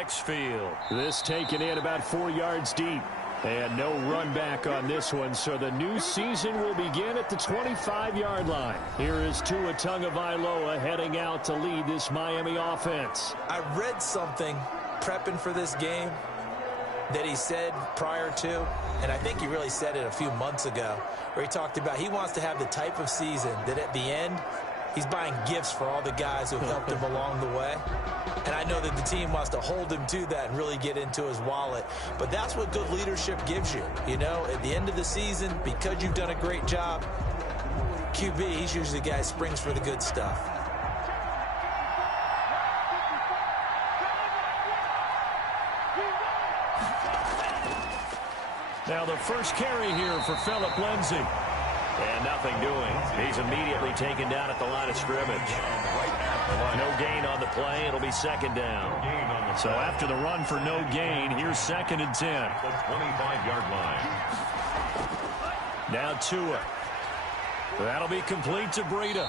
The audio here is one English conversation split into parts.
FedEx Field. This taken in about 4 yards deep. And no run back on this one, so the new season will begin at the 25-yard line. Here is Tua Tagovailoa heading out to lead this Miami offense. I read something prepping for this game that he said prior to, and I think he really said it a few months ago, where he talked about he wants to have the type of season that at the end, he's buying gifts for all the guys who helped him along the way. And I know that the team wants to hold him to that and really get into his wallet. But that's what good leadership gives you. You know, at the end of the season, because you've done a great job, QB, he's usually the guy who springs for the good stuff. Now the first carry here for Phillip Lindsay. And nothing doing. He's immediately taken down at the line of scrimmage. No gain on the play. It'll be second down. So after the run for no gain, here's 2nd and 10. The 25-yard line. Now Tua. That'll be complete to Breida.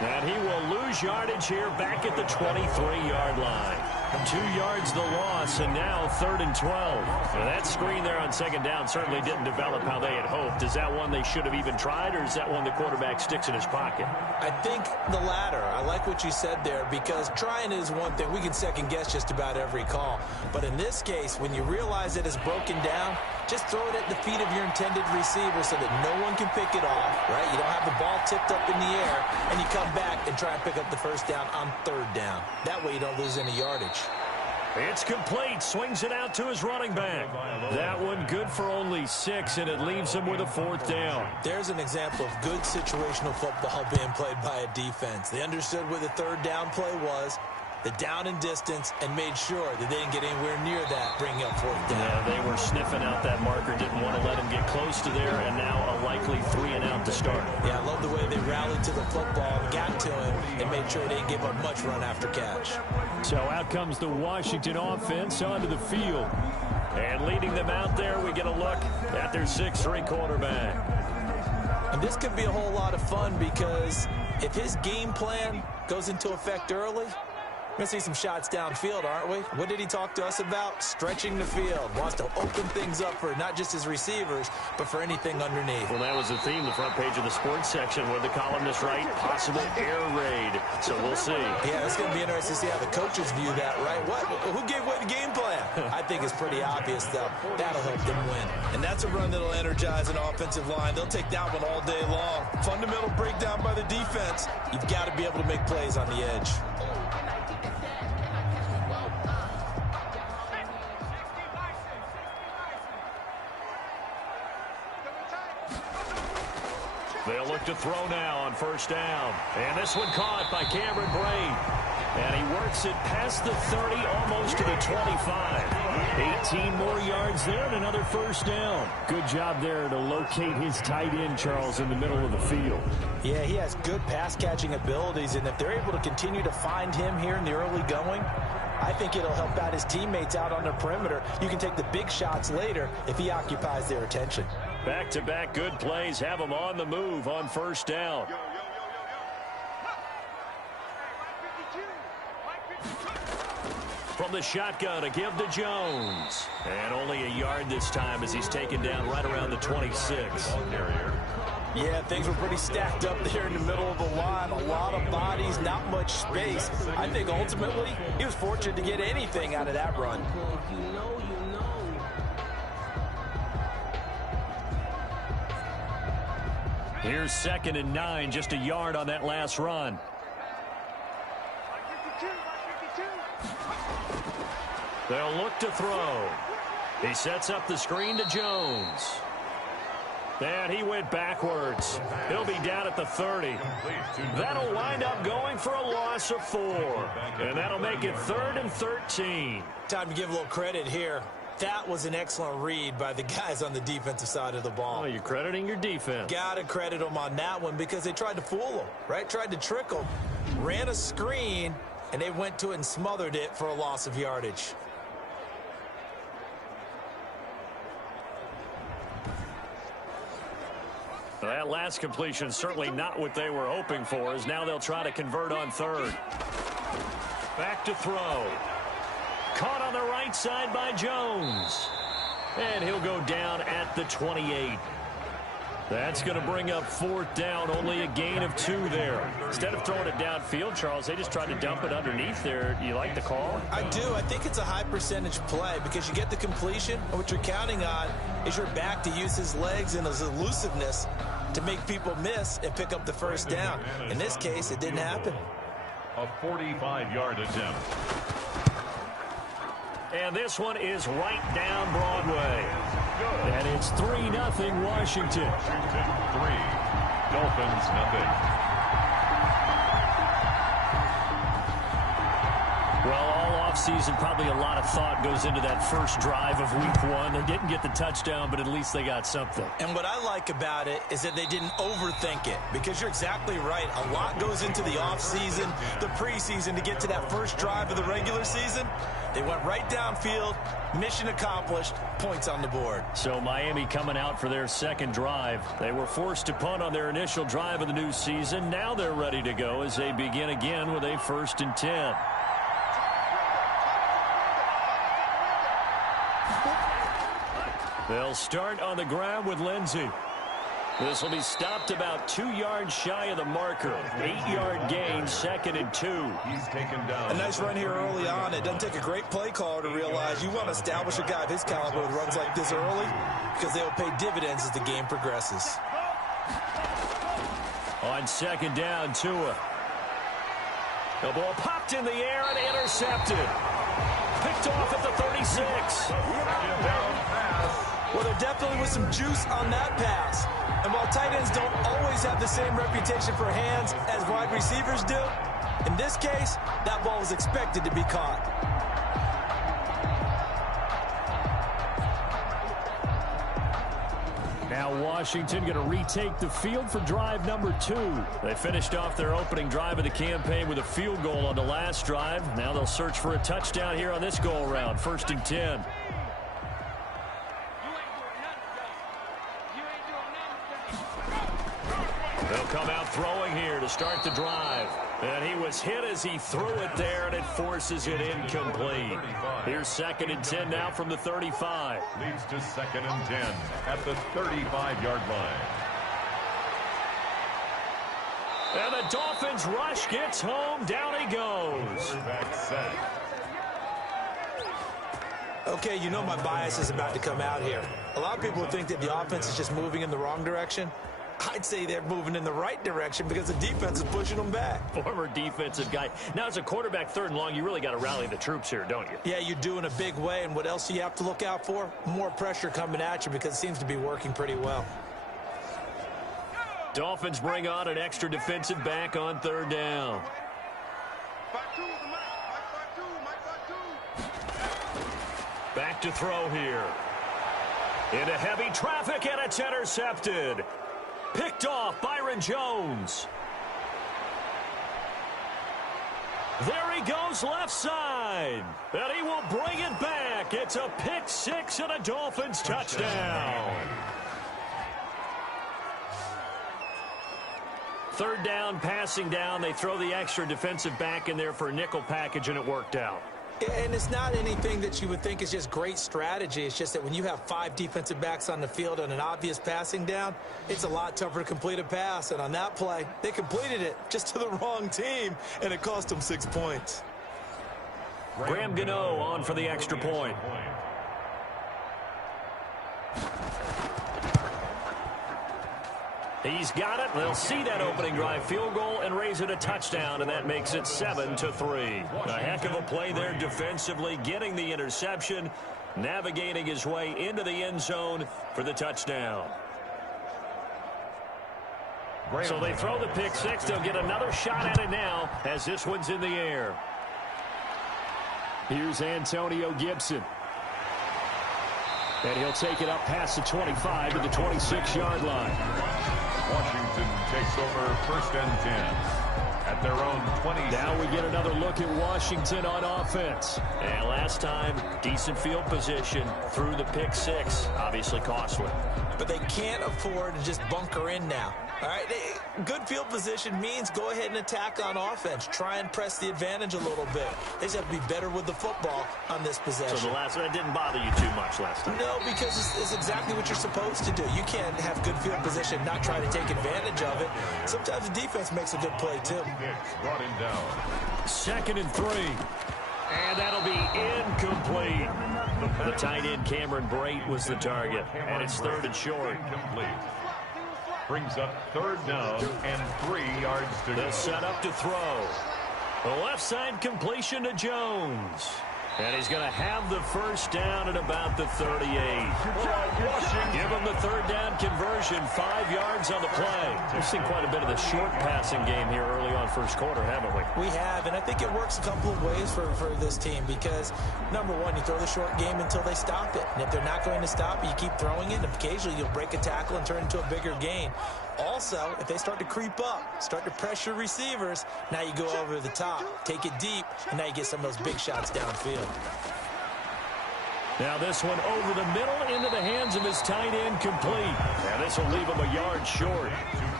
And he will lose yardage here back at the 23-yard line. 2 yards the loss, and now 3rd and 12. Now that screen there on second down certainly didn't develop how they had hoped. Is that one they should have even tried, or is that one the quarterback sticks in his pocket? I think the latter. I like what you said there, because trying is one thing. We can second guess just about every call. But in this case, when you realize that it's broken down, just throw it at the feet of your intended receiver so that no one can pick it off, right? You don't have the ball tipped up in the air, and you come back and try and pick up the first down on 3rd down. That way you don't lose any yardage. It's complete. Swings it out to his running back. That one good for only 6, and it leaves him with a 4th down. There's an example of good situational football being played by a defense. They understood where the 3rd down play was, the down and distance, and made sure that they didn't get anywhere near that, bringing up 4th down. Yeah, they were sniffing out that marker, didn't want to let him get close to there, and now a likely 3 and out to start. Yeah, I love the way they rallied to the football, got to him, and made sure they didn't give up much run after catch. So out comes the Washington offense onto the field. And leading them out there, we get a look at their 6'3" quarterback. And this could be a whole lot of fun, because if his game plan goes into effect early, we're going to see some shots downfield, aren't we? What did he talk to us about? Stretching the field. Wants to open things up for not just his receivers, but for anything underneath. Well, that was the theme, the front page of the sports section, where the columnist write possible air raid. So we'll see. Yeah, it's going to be interesting to see how the coaches view that, right? What? Who gave away the game plan? I think it's pretty obvious, though. That'll help them win. And that's a run that'll energize an offensive line. They'll take that one all day long. Fundamental breakdown by the defense. You've got to be able to make plays on the edge. They'll look to throw now on 1st down. And this one caught by Cameron Braid. And he works it past the 30, almost to the 25. 18 more yards there and another 1st down. Good job there to locate his tight end, Charles, in the middle of the field. Yeah, he has good pass-catching abilities, and if they're able to continue to find him here in the early going, I think it'll help out his teammates out on the perimeter. You can take the big shots later if he occupies their attention. Back-to-back good plays have him on the move on 1st down. From the shotgun, a give to Jones. And only a yard this time as he's taken down right around the 26. Yeah, things were pretty stacked up there in the middle of the line. A lot of bodies, not much space. I think ultimately he was fortunate to get anything out of that run. Here's 2nd and 9, just a yard on that last run. They'll look to throw. He sets up the screen to Jones. And he went backwards. He'll be down at the 30. That'll wind up going for a loss of 4. And that'll make it 3rd and 13. Time to give a little credit here. That was an excellent read by the guys on the defensive side of the ball. Oh, you're crediting your defense. Got to credit them on that one because they tried to fool them, right? Tried to trick them. Ran a screen, and they went to it and smothered it for a loss of yardage. Well, that last completion certainly not what they were hoping for, as now they'll try to convert on 3rd. Back to throw. Caught right side by Jones. And he'll go down at the 28. That's going to bring up 4th down, only a gain of 2 there. Instead of throwing it downfield, Charles, they just tried to dump it underneath there. Do you like the call? I do. I think it's a high percentage play because you get the completion, and what you're counting on is your back to use his legs and his elusiveness to make people miss and pick up the 1st down. In this case, it didn't happen. A 45-yard attempt. And this one is right down Broadway. And it's 3-0 Washington. 3. Dolphins, nothing. Well, all offseason, probably a lot of thought goes into that first drive of week 1. They didn't get the touchdown, but at least they got something. And what I like about it is that they didn't overthink it, because you're exactly right. A lot goes into the offseason, the preseason, to get to that first drive of the regular season. They went right downfield, mission accomplished, points on the board. So Miami coming out for their 2nd drive. They were forced to punt on their initial drive of the new season. Now they're ready to go as they begin again with a 1st and 10. They'll start on the ground with Lindsey. This will be stopped about 2 yards shy of the marker. 8-yard gain, 2nd and 2. He's taken down. A nice run here early on. It doesn't take a great play caller to realize you want to establish a guy of his caliber with runs like this early, because they'll pay dividends as the game progresses. On 2nd down, Tua. The ball popped in the air and intercepted. Picked off at the 36. Well, there definitely was some juice on that pass. And while tight ends don't always have the same reputation for hands as wide receivers do, in this case, that ball was expected to be caught. Now Washington going to retake the field for drive number 2. They finished off their opening drive of the campaign with a field goal on the last drive. Now they'll search for a touchdown here on this go-around. 1st and 10. They'll come out throwing here to start the drive. And he was hit as he threw it there, and it forces it incomplete. Here's 2nd and 10 now from the 35. Leads to 2nd and 10 at the 35-yard line. And the Dolphins rush gets home. Down he goes. Back set. Okay, you know my bias is about to come out here. A lot of people think that the offense is just moving in the wrong direction. I'd say they're moving in the right direction because the defense is pushing them back. Former defensive guy. Now, as a quarterback 3rd and long, you really got to rally the troops here, don't you? Yeah, you do in a big way. And what else do you have to look out for? More pressure coming at you, because it seems to be working pretty well. Dolphins bring on an extra defensive back on 3rd down. Back to throw here. Into heavy traffic, and it's intercepted. Picked off Byron Jones. There he goes left side. And he will bring it back. It's a pick 6 and a Dolphins touchdown. 3rd down, passing down. They throw the extra defensive back in there for a nickel package, and it worked out. And it's not anything that you would think is just great strategy. It's just that when you have 5 defensive backs on the field and an obvious passing down, it's a lot tougher to complete a pass. And on that play, they completed it just to the wrong team, and it cost them 6 points. Graham Gano on for the extra point. He's got it. They'll see that opening drive field goal and raise it a touchdown, and that makes it 7-3. A heck of a play there defensively, getting the interception, navigating his way into the end zone for the touchdown. So they throw the pick 6. They'll get another shot at it now as this one's in the air. Here's Antonio Gibson. And he'll take it up past the 25 to the 26-yard line. Washington takes over 1st and 10 at their own 20. Now we get another look at Washington on offense. And last time, decent field position through the pick 6. Obviously costly. But they can't afford to just bunker in now. All right, good field position means go ahead and attack on offense. Try and press the advantage a little bit. They just have to be better with the football on this possession. So the last one didn't bother you too much last time? No, because it's exactly what you're supposed to do. You can't have good field position, not try to take advantage of it. Sometimes the defense makes a good play, too. Brought him down. 2nd and 3. And that'll be incomplete. The tight end, Cameron Brate, was the target. And it's 3rd and short. Incomplete. Brings up 3rd down and 3 yards to go. The setup to throw. The left side completion to Jones. And he's going to have the first down at about the 38. Give him the 3rd down conversion, 5 yards on the play. We've seen quite a bit of the short passing game here early on first quarter, haven't we? We have, and I think it works a couple of ways for this team because, number one, you throw the short game until they stop it. And if they're not going to stop it, you keep throwing it. And occasionally you'll break a tackle and turn into a bigger gain. Also, if they start to creep up, start to pressure receivers, now you go over the top, take it deep, and now you get some of those big shots downfield. Now this one over the middle into the hands of his tight end complete. Now this will leave him a yard short.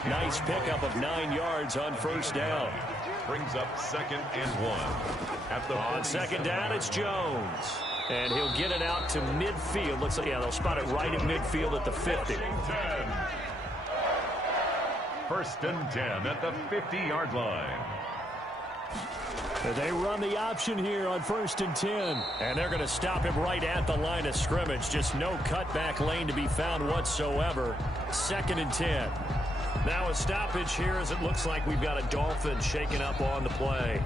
Nice pickup of 9 yards on 1st down. Brings up 2nd and 1. On 2nd down, it's Jones. And he'll get it out to midfield. Looks like, yeah, they'll spot it right at midfield at the 50. 1st and 10 at the 50-yard line. They run the option here on 1st and 10. And they're going to stop him right at the line of scrimmage. Just no cutback lane to be found whatsoever. 2nd and 10. Now a stoppage here as it looks like we've got a Dolphin shaking up on the play.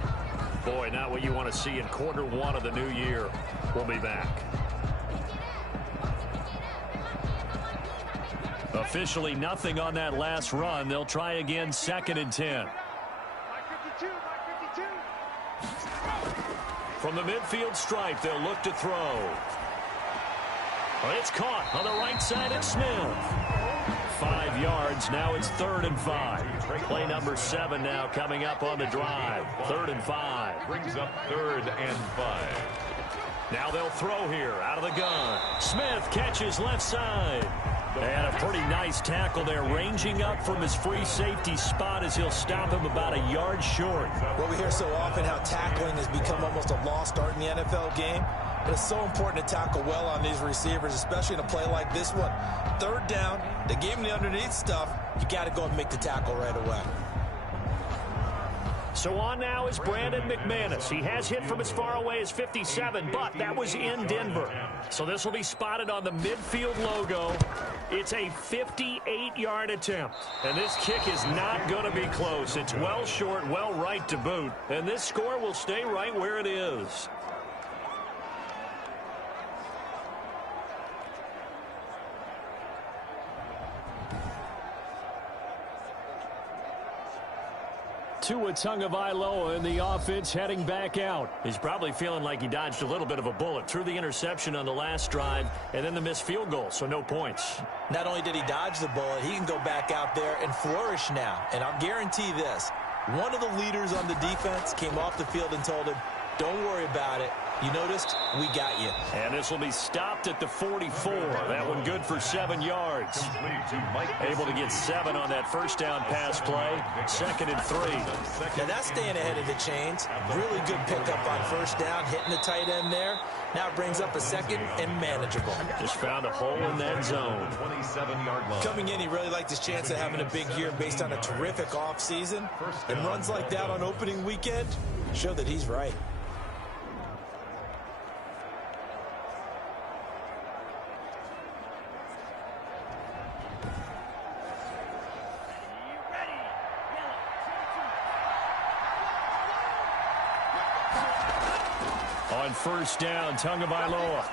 Boy, not what you want to see in quarter 1 of the new year. We'll be back. Officially nothing on that last run. They'll try again 2nd and 10. From the midfield stripe, they'll look to throw. Well, it's caught on the right side at Smith. 5 yards. Now it's 3rd and 5. Play number 7 now coming up on the drive. 3rd and 5. Brings up 3rd and 5. Now they'll throw here out of the gun. Smith catches left side. And a pretty nice tackle there, ranging up from his free safety spot as he'll stop him about a yard short. Well, we hear so often how tackling has become almost a lost art in the NFL game. But it's so important to tackle well on these receivers, especially in a play like this one. 3rd down, they gave him the underneath stuff. You got to go and make the tackle right away. So on now is Brandon McManus. He has hit from as far away as 57, but that was in Denver. So this will be spotted on the midfield logo. It's a 58-yard attempt. And this kick is not going to be close. It's well short, well right to boot. And this score will stay right where it is. Tua Tagovailoa in the offense heading back out. He's probably feeling like he dodged a little bit of a bullet. Threw the interception on the last drive and then the missed field goal, so no points. Not only did he dodge the bullet, he can go back out there and flourish now. And I'll guarantee this, one of the leaders on the defense came off the field and told him, don't worry about it. You noticed? We got you. And this will be stopped at the 44. That one good for 7 yards. Able to get 7 on that first down pass play. 2nd and 3. Now that's staying ahead of the chains. Really good pickup on first down, hitting the tight end there. Now it brings up a 2nd and manageable. Just found a hole in that zone. 27-yard line. Coming in, he really liked his chance of having a big year based on a terrific offseason. And runs like that on opening weekend show that he's right. On first down, Tagovailoa.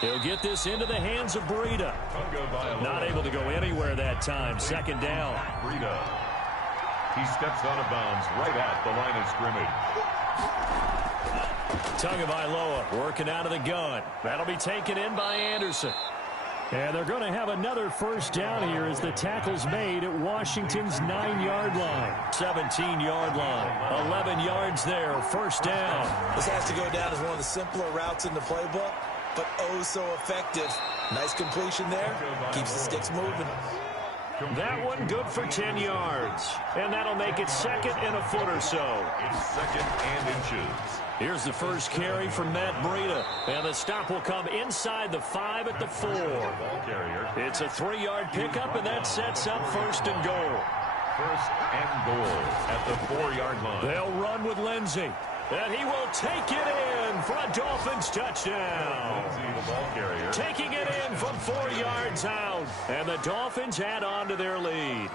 He'll get this into the hands of Breida. Not able to go anywhere that time. 2nd down. Breida. He steps out of bounds right at the line of scrimmage. Tagovailoa working out of the gun. That'll be taken in by Anderson. And they're going to have another first down here as the tackle's made at Washington's 9-yard line. 17-yard line. 11 yards there. First down. This has to go down as one of the simpler routes in the playbook, but oh so effective. Nice completion there. Keeps the sticks moving. That one good for 10 yards. And that'll make it second and a foot or so. It's second and inches. Here's the first carry from Matt Breida. And the stop will come inside the 5 at the 4. Ball carrier. It's a 3-yard pickup, and that sets up first and goal. First and goal at the 4-yard line. They'll run with Lindsey. And he will take it in for a Dolphins touchdown. Lindsey, the ball carrier. Taking it in from 4 yards out. And the Dolphins add on to their lead.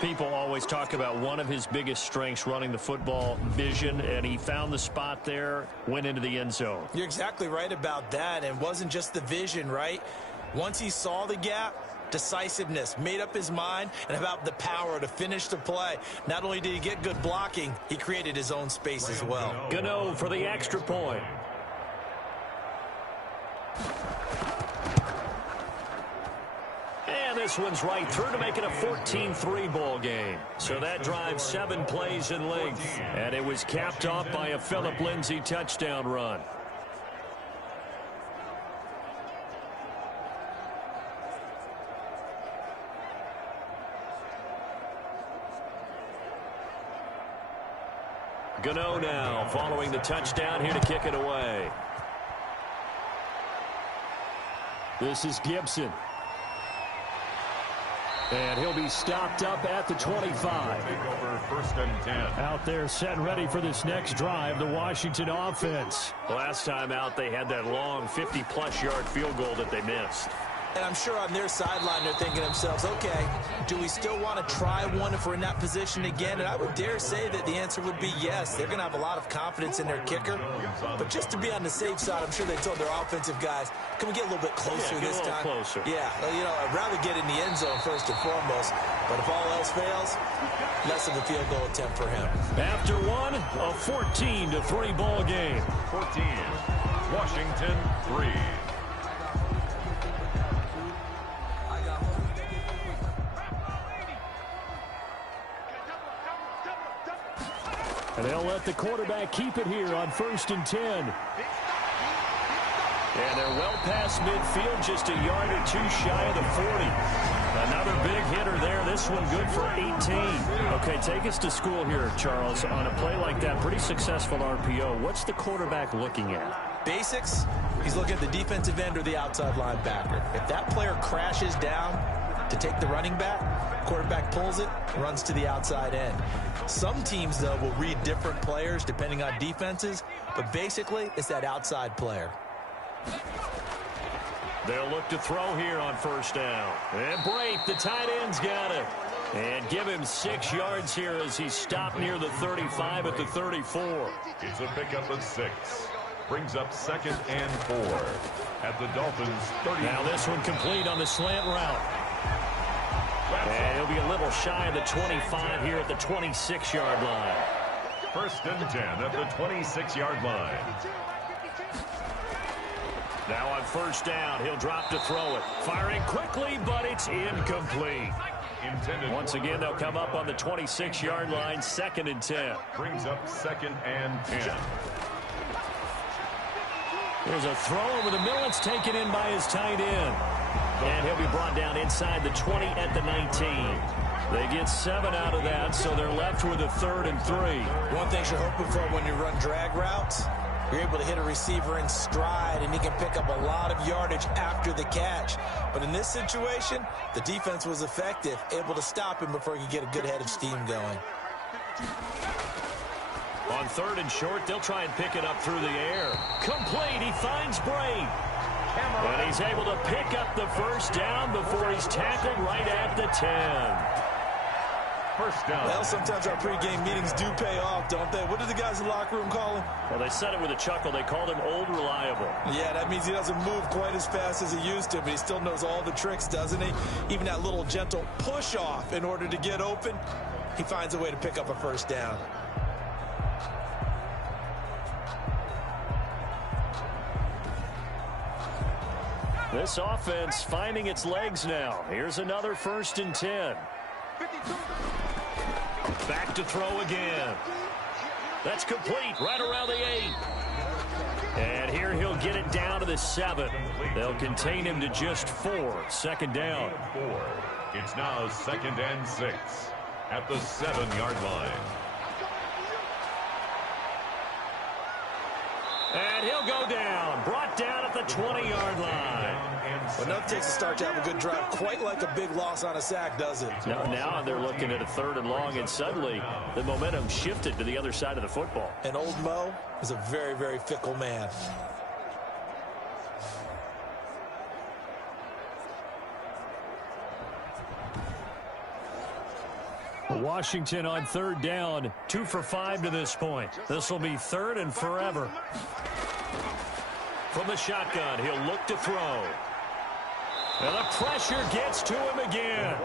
People always talk about one of his biggest strengths running the football, vision, and he found the spot there, went into the end zone. You're exactly right about that. And it wasn't just the vision, right? Once he saw the gap, decisiveness, made up his mind, and about the power to finish the play. Not only did he get good blocking, he created his own space as well. Gano for the extra point. And this one's right through to make it a 14-3 ball game. So that drives 7 plays in length. And it was capped off by a Phillip Lindsay touchdown run. Gano now following the touchdown here to kick it away. This is Gibson. And he'll be stopped up at the 25. Take over first and 10. Out there set and ready for this next drive, the Washington offense. Last time out, they had that long 50-plus yard field goal that they missed. And I'm sure on their sideline they're thinking to themselves, okay, do we still want to try one if we're in that position again? And I would dare say that the answer would be yes. They're going to have a lot of confidence in their kicker. But just to be on the safe side, I'm sure they told their offensive guys, can we get a little bit closer this time? Closer. Yeah, you know, I'd rather get in the end zone first and foremost. But if all else fails, less of a field goal attempt for him. After one, a 14-3 ball game. 14, Washington 3. And they'll let the quarterback keep it here on first and 10. And they're well past midfield, just a yard or two shy of the 40. Another big hitter there. This one good for 18. Okay, take us to school here, Charles. On a play like that, pretty successful RPO. What's the quarterback looking at? Basics, he's looking at the defensive end or the outside linebacker. If that player crashes down to take the running back, quarterback pulls it, runs to the outside end. Some teams, though, will read different players depending on defenses, but basically it's that outside player. They'll look to throw here on first down. And break, the tight end's got it. And give him 6 yards here as he's stopped near the 35 at the 34. It's a pickup of 6. Brings up second and 4 at the Dolphins' 30. Now this one complete on the slant route. And he'll be a little shy of the 25 here at the 26-yard line. First and 10 at the 26-yard line. Now on first down, he'll drop to throw it. Firing quickly, but it's incomplete. Intended. Once again, they'll come up on the 26-yard line, second and 10. Brings up second and 10. There's a throw over the middle. It's taken in by his tight end. And he'll be brought down inside the 20 at the 19. They get 7 out of that, so they're left with a 3rd and 3. One thing you're hoping for when you run drag routes, you're able to hit a receiver in stride, and he can pick up a lot of yardage after the catch. But in this situation, the defense was effective, able to stop him before he could get a good head of steam going. On 3rd and short, they'll try and pick it up through the air. Complete. He finds Bray. And he's able to pick up the first down before he's tackled right at the 10. First down. Well, sometimes our pregame meetings do pay off, don't they? What did the guys in the locker room call him? Well, they said it with a chuckle. They called him Old Reliable. Yeah, that means he doesn't move quite as fast as he used to, but he still knows all the tricks, doesn't he? Even that little gentle push-off in order to get open, he finds a way to pick up a first down. This offense finding its legs now. Here's another 1st and 10. Back to throw again. That's complete right around the 8. And here he'll get it down to the 7. They'll contain him to just 4. Second down. It's now 2nd and 6 at the 7-yard line. And he'll go down. Brought down at the 20-yard line. Well, enough takes a start to have a good drive. Quite like a big loss on a sack, does it? Now they're looking at a 3rd and long, and suddenly the momentum shifted to the other side of the football. And old Mo is a very, very fickle man. Washington on 3rd down, 2 for 5 to this point. This will be 3rd and forever. From the shotgun, he'll look to throw. And the pressure gets to him again.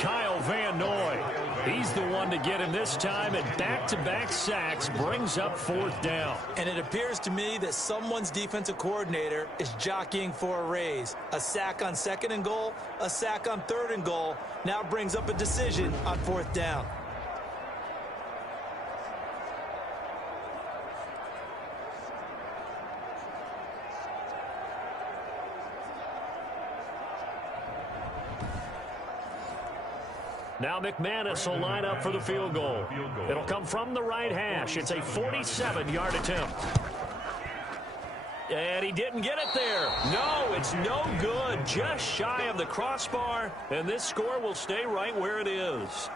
Kyle Van Noy. He's the one to get him this time, and back-to-back sacks brings up 4th down. And it appears to me that someone's defensive coordinator is jockeying for a raise. A sack on 2nd and goal, a sack on 3rd and goal, now brings up a decision on 4th down. Now McManus will line up for the field goal. It'll come from the right hash. It's a 47-yard attempt. And he didn't get it there. No, it's no good. Just shy of the crossbar. And this score will stay right where it is.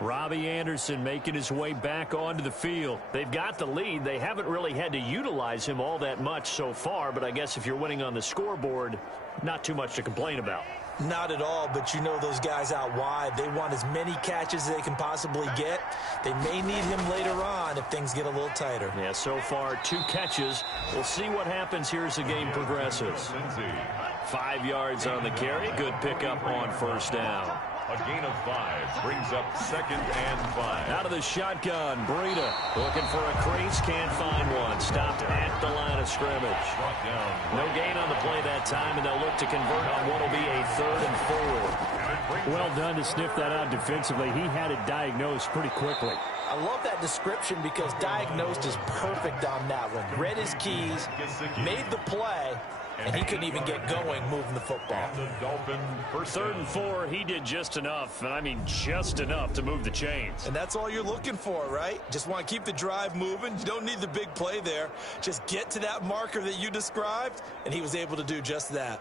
Robbie Anderson making his way back onto the field. They've got the lead. They haven't really had to utilize him all that much so far, but I guess if you're winning on the scoreboard, not too much to complain about. Not at all, but you know those guys out wide, they want as many catches as they can possibly get. They may need him later on if things get a little tighter. Yeah, so far 2 catches. We'll see what happens here as the game progresses. 5 yards on the carry. Good pickup on 1st down. A gain of 5 brings up 2nd and 5. Out of the shotgun, Breida looking for a crease, can't find one. Stopped at the line of scrimmage. No gain on the play that time, and they'll look to convert on what will be a 3rd and 4. Well done to sniff that out defensively. He had it diagnosed pretty quickly. I love that description because diagnosed is perfect on that one. Read his keys, made the play, and he couldn't even get going moving the football. 3rd and 4, he did just enough, and I mean just enough to move the chains. And that's all you're looking for, right? Just want to keep the drive moving. You don't need the big play there. Just get to that marker that you described, and he was able to do just that.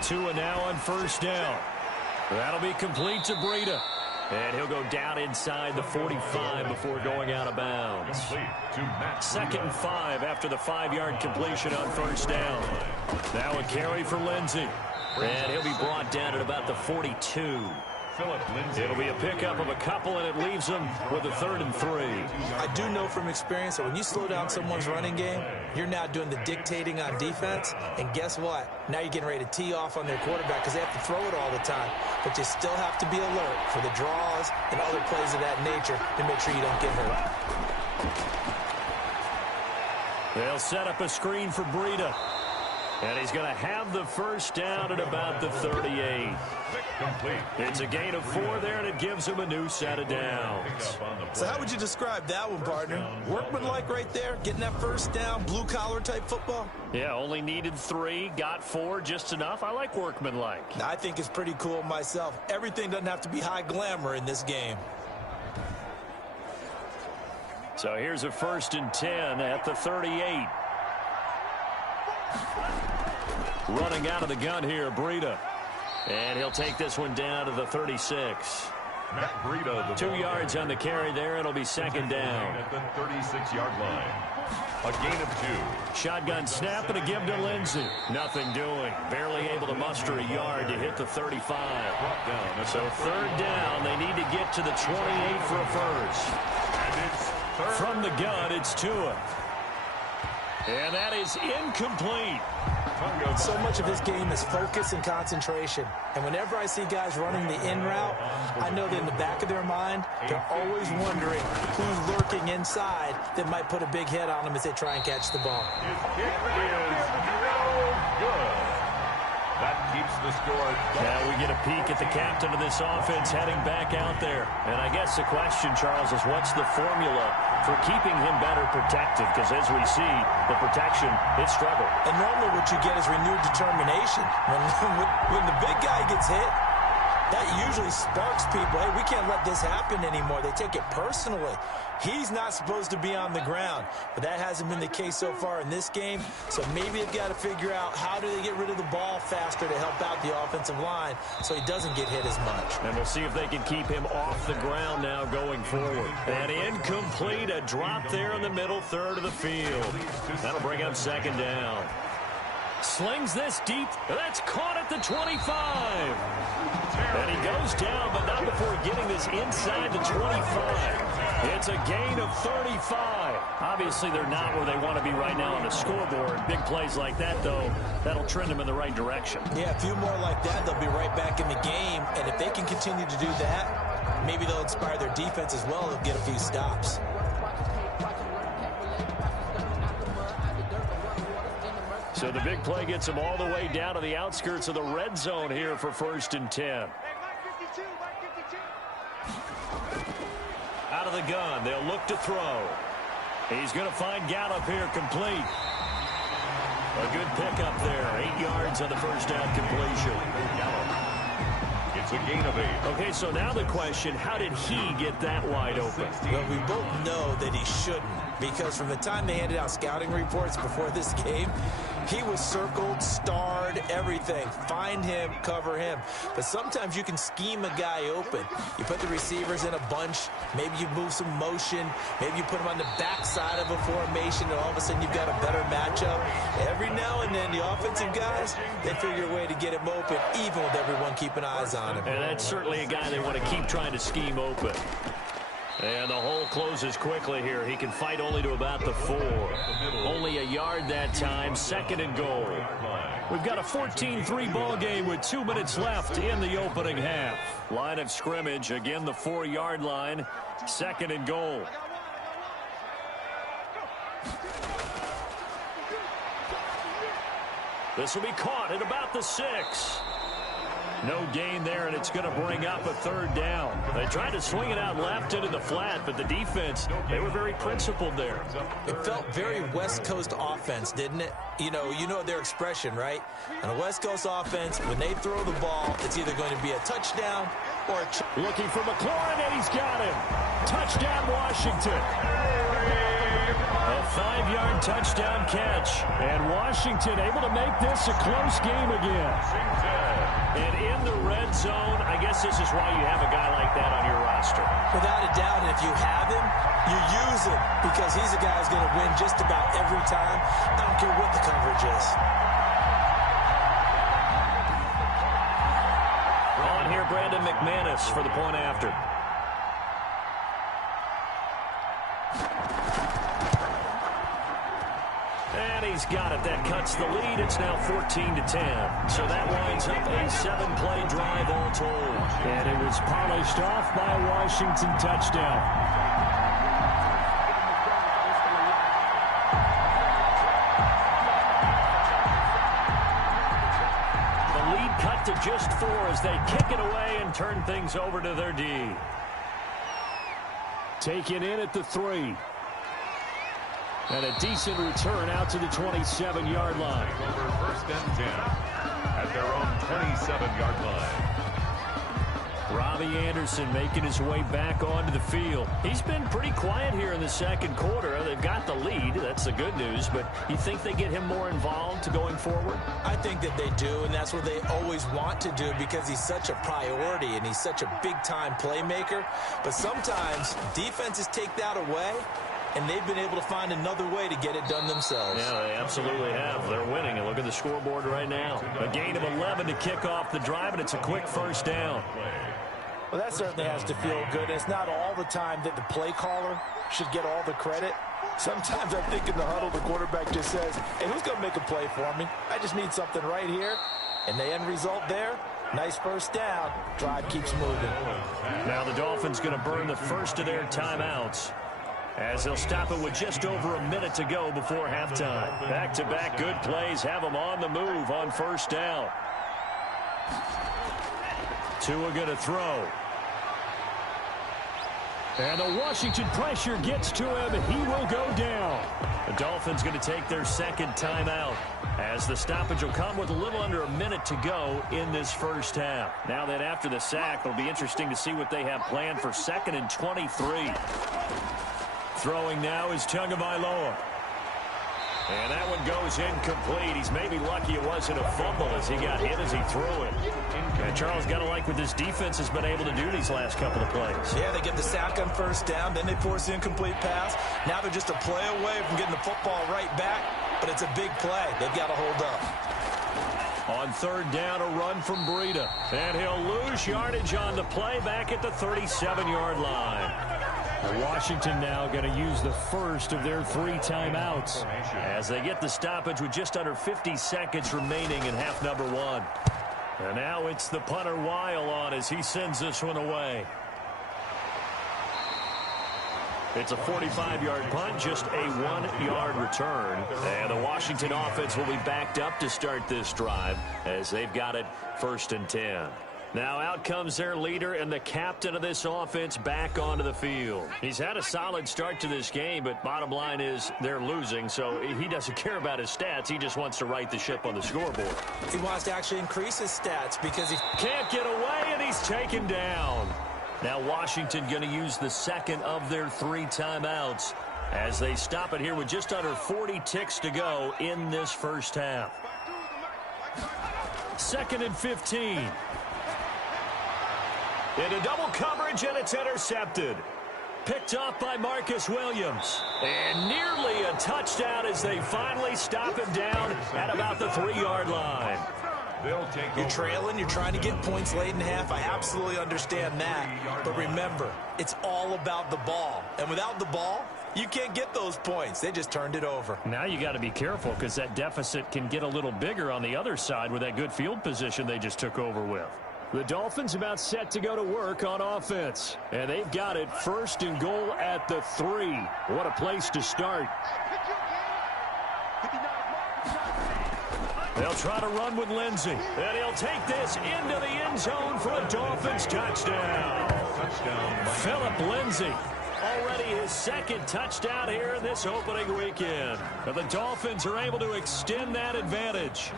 Tua now on 1st down. That'll be complete to Breida. And he'll go down inside the 45 before going out of bounds. 2nd and 5 after the 5-yard completion on 1st down. Now a carry for Lindsey. And he'll be brought down at about the 42. It'll be a pickup of a couple, and it leaves them with a 3rd and 3. I do know from experience that when you slow down someone's running game, you're now doing the dictating on defense. And guess what? Now you're getting ready to tee off on their quarterback because they have to throw it all the time. But you still have to be alert for the draws and other plays of that nature to make sure you don't get hurt. They'll set up a screen for Breida. And he's going to have the 1st down at about the 38. It's a gain of 4 there, and it gives him a new set of downs. So how would you describe that one, partner? Workmanlike right there, getting that 1st down, blue-collar type football? Yeah, only needed 3, got 4, just enough. I like workmanlike. I think it's pretty cool myself. Everything doesn't have to be high glamour in this game. So here's a 1st and 10 at the 38. Running out of the gun here, Breida. And he'll take this one down to the 36. 2 yards on the carry there. It'll be 2nd down. At the 36-yard line. A gain of 2. Shotgun snap and a give to Lindsey. Nothing doing. Barely able to muster a yard to hit the 35. So 3rd down. They need to get to the 28 for a 1st. From the gun, it's Tua. And that is incomplete. So much of his game is focus and concentration. And whenever I see guys running the in route, I know that in the back of their mind, they're always wondering who's lurking inside that might put a big hit on them as they try and catch the ball. His kick is no good. That keeps the score. Now we get a peek at the captain of this offense heading back out there. And I guess the question, Charles, is what's the formula for keeping him better protected? Because as we see, the protection, it struggled. And normally what you get is renewed determination. When the big guy gets hit, that usually sparks people. Hey, we can't let this happen anymore. They take it personally. He's not supposed to be on the ground, but that hasn't been the case so far in this game. So maybe they've got to figure out how do they get rid of the ball faster to help out the offensive line so he doesn't get hit as much. And we'll see if they can keep him off the ground now going forward. And incomplete, a drop there in the middle third of the field. That'll bring up second down. Slings this deep. That's caught at the 25. And he goes down, but not before getting this inside the 25. It's a gain of 35. Obviously, they're not where they want to be right now on the scoreboard. Big plays like that, though, that'll trend them in the right direction. Yeah, a few more like that, they'll be right back in the game. And if they can continue to do that, maybe they'll inspire their defense as well and get a few stops. So the big play gets them all the way down to the outskirts of the red zone here for 1st and 10. Out of the gun, they'll look to throw. He's going to find Gallup here complete. A good pickup there. 8 yards on the first down completion. It's a gain of 8. Okay, so now the question, how did he get that wide open? Well, we both know that he shouldn't, because from the time they handed out scouting reports before this game, he was circled, starred, everything. Find him, cover him. But sometimes you can scheme a guy open. You put the receivers in a bunch. Maybe you move some motion. Maybe you put him on the backside of a formation, and all of a sudden you've got a better matchup. Every now and then, the offensive guys, they figure a way to get him open, even with everyone keeping eyes on him. And that's certainly a guy they want to keep trying to scheme open. And the hole closes quickly here. He can fight only to about the 4. Only a yard that time. 2nd and goal. We've got a 14-3 ball game with 2 minutes left in the opening half. Line of scrimmage. Again, the 4-yard line. 2nd and goal. This will be caught at about the 6. No gain there, and it's going to bring up a 3rd down. They tried to swing it out left into the flat, but the defense, they were very principled there. It felt very West Coast offense, didn't it? You know their expression, right? On a West Coast offense, when they throw the ball, it's either going to be a touchdown or a... Looking for McLaurin, and he's got him. Touchdown, Washington. A 5-yard touchdown catch. And Washington able to make this a close game again. And in the red zone, I guess this is why you have a guy like that on your roster. Without a doubt, and if you have him, you use him, because he's a guy who's going to win just about every time. I don't care what the coverage is. On here, Brandon McManus for the point after. And he's got it. That cuts the lead. It's now 14-10. So that winds up a 7-play drive all told. And it was polished off by a Washington touchdown. The lead cut to just 4 as they kick it away and turn things over to their D. Taken in at the 3. And a decent return out to the 27-yard line. Over 1st and 10 at their own 27-yard line. Robbie Anderson making his way back onto the field. He's been pretty quiet here in the 2nd quarter. They've got the lead. That's the good news. But you think they get him more involved going forward? I think that they do, and that's what they always want to do, because he's such a priority and he's such a big-time playmaker. But sometimes defenses take that away, and they've been able to find another way to get it done themselves. Yeah, they absolutely have. They're winning, and look at the scoreboard right now. A gain of 11 to kick off the drive, and it's a quick 1st down. Well, that certainly has to feel good. It's not all the time that the play caller should get all the credit. Sometimes I think in the huddle, the quarterback just says, hey, who's going to make a play for me? I just need something right here. And the end result there, nice first down. Drive keeps moving. Now the Dolphins going to burn the first of their timeouts, as they'll stop it with just over a minute to go before halftime. Back-to-back good plays have them on the move on first down. Tua going to throw. And the Washington pressure gets to him. He will go down. The Dolphins going to take their second timeout, as the stoppage will come with a little under a minute to go in this first half. Now that after the sack, it'll be interesting to see what they have planned for 2nd and 23. Throwing now is Tagovailoa. And that one goes incomplete. He's maybe lucky it wasn't a fumble as he got hit as he threw it. And Charles, got to like what this defense has been able to do these last couple of plays. Yeah, they get the sack on first down, then they force the incomplete pass. Now they're just a play away from getting the football right back, but it's a big play. They've got to hold up. On third down, a run from Breida. And he'll lose yardage on the play back at the 37-yard line. Washington now going to use the first of their 3 timeouts as they get the stoppage with just under 50 seconds remaining in half number 1. And now it's the punter Weil on as he sends this one away. It's a 45-yard punt, just a 1-yard return. And the Washington offense will be backed up to start this drive as they've got it 1st and 10. Now out comes their leader and the captain of this offense back onto the field. He's had a solid start to this game, but bottom line is they're losing, so he doesn't care about his stats. He just wants to right the ship on the scoreboard. He wants to actually increase his stats because he can't get away, and he's taken down. Now Washington going to use the second of their 3 timeouts as they stop it here with just under 40 ticks to go in this first half. 2nd and 15. Into double coverage, and it's intercepted. Picked off by Marcus Williams. And nearly a touchdown as they finally stop him down at about the 3-yard line. You're trailing, you're trying to get points late in half. I absolutely understand that. But remember, it's all about the ball. And without the ball, you can't get those points. They just turned it over. Now you got to be careful because that deficit can get a little bigger on the other side with that good field position they just took over with. The Dolphins about set to go to work on offense. And they've got it 1st and goal at the 3. What a place to start. They'll try to run with Lindsey. And he'll take this into the end zone for a Dolphins touchdown. Phillip Lindsey. Already his 2nd touchdown here in this opening weekend. But the Dolphins are able to extend that advantage.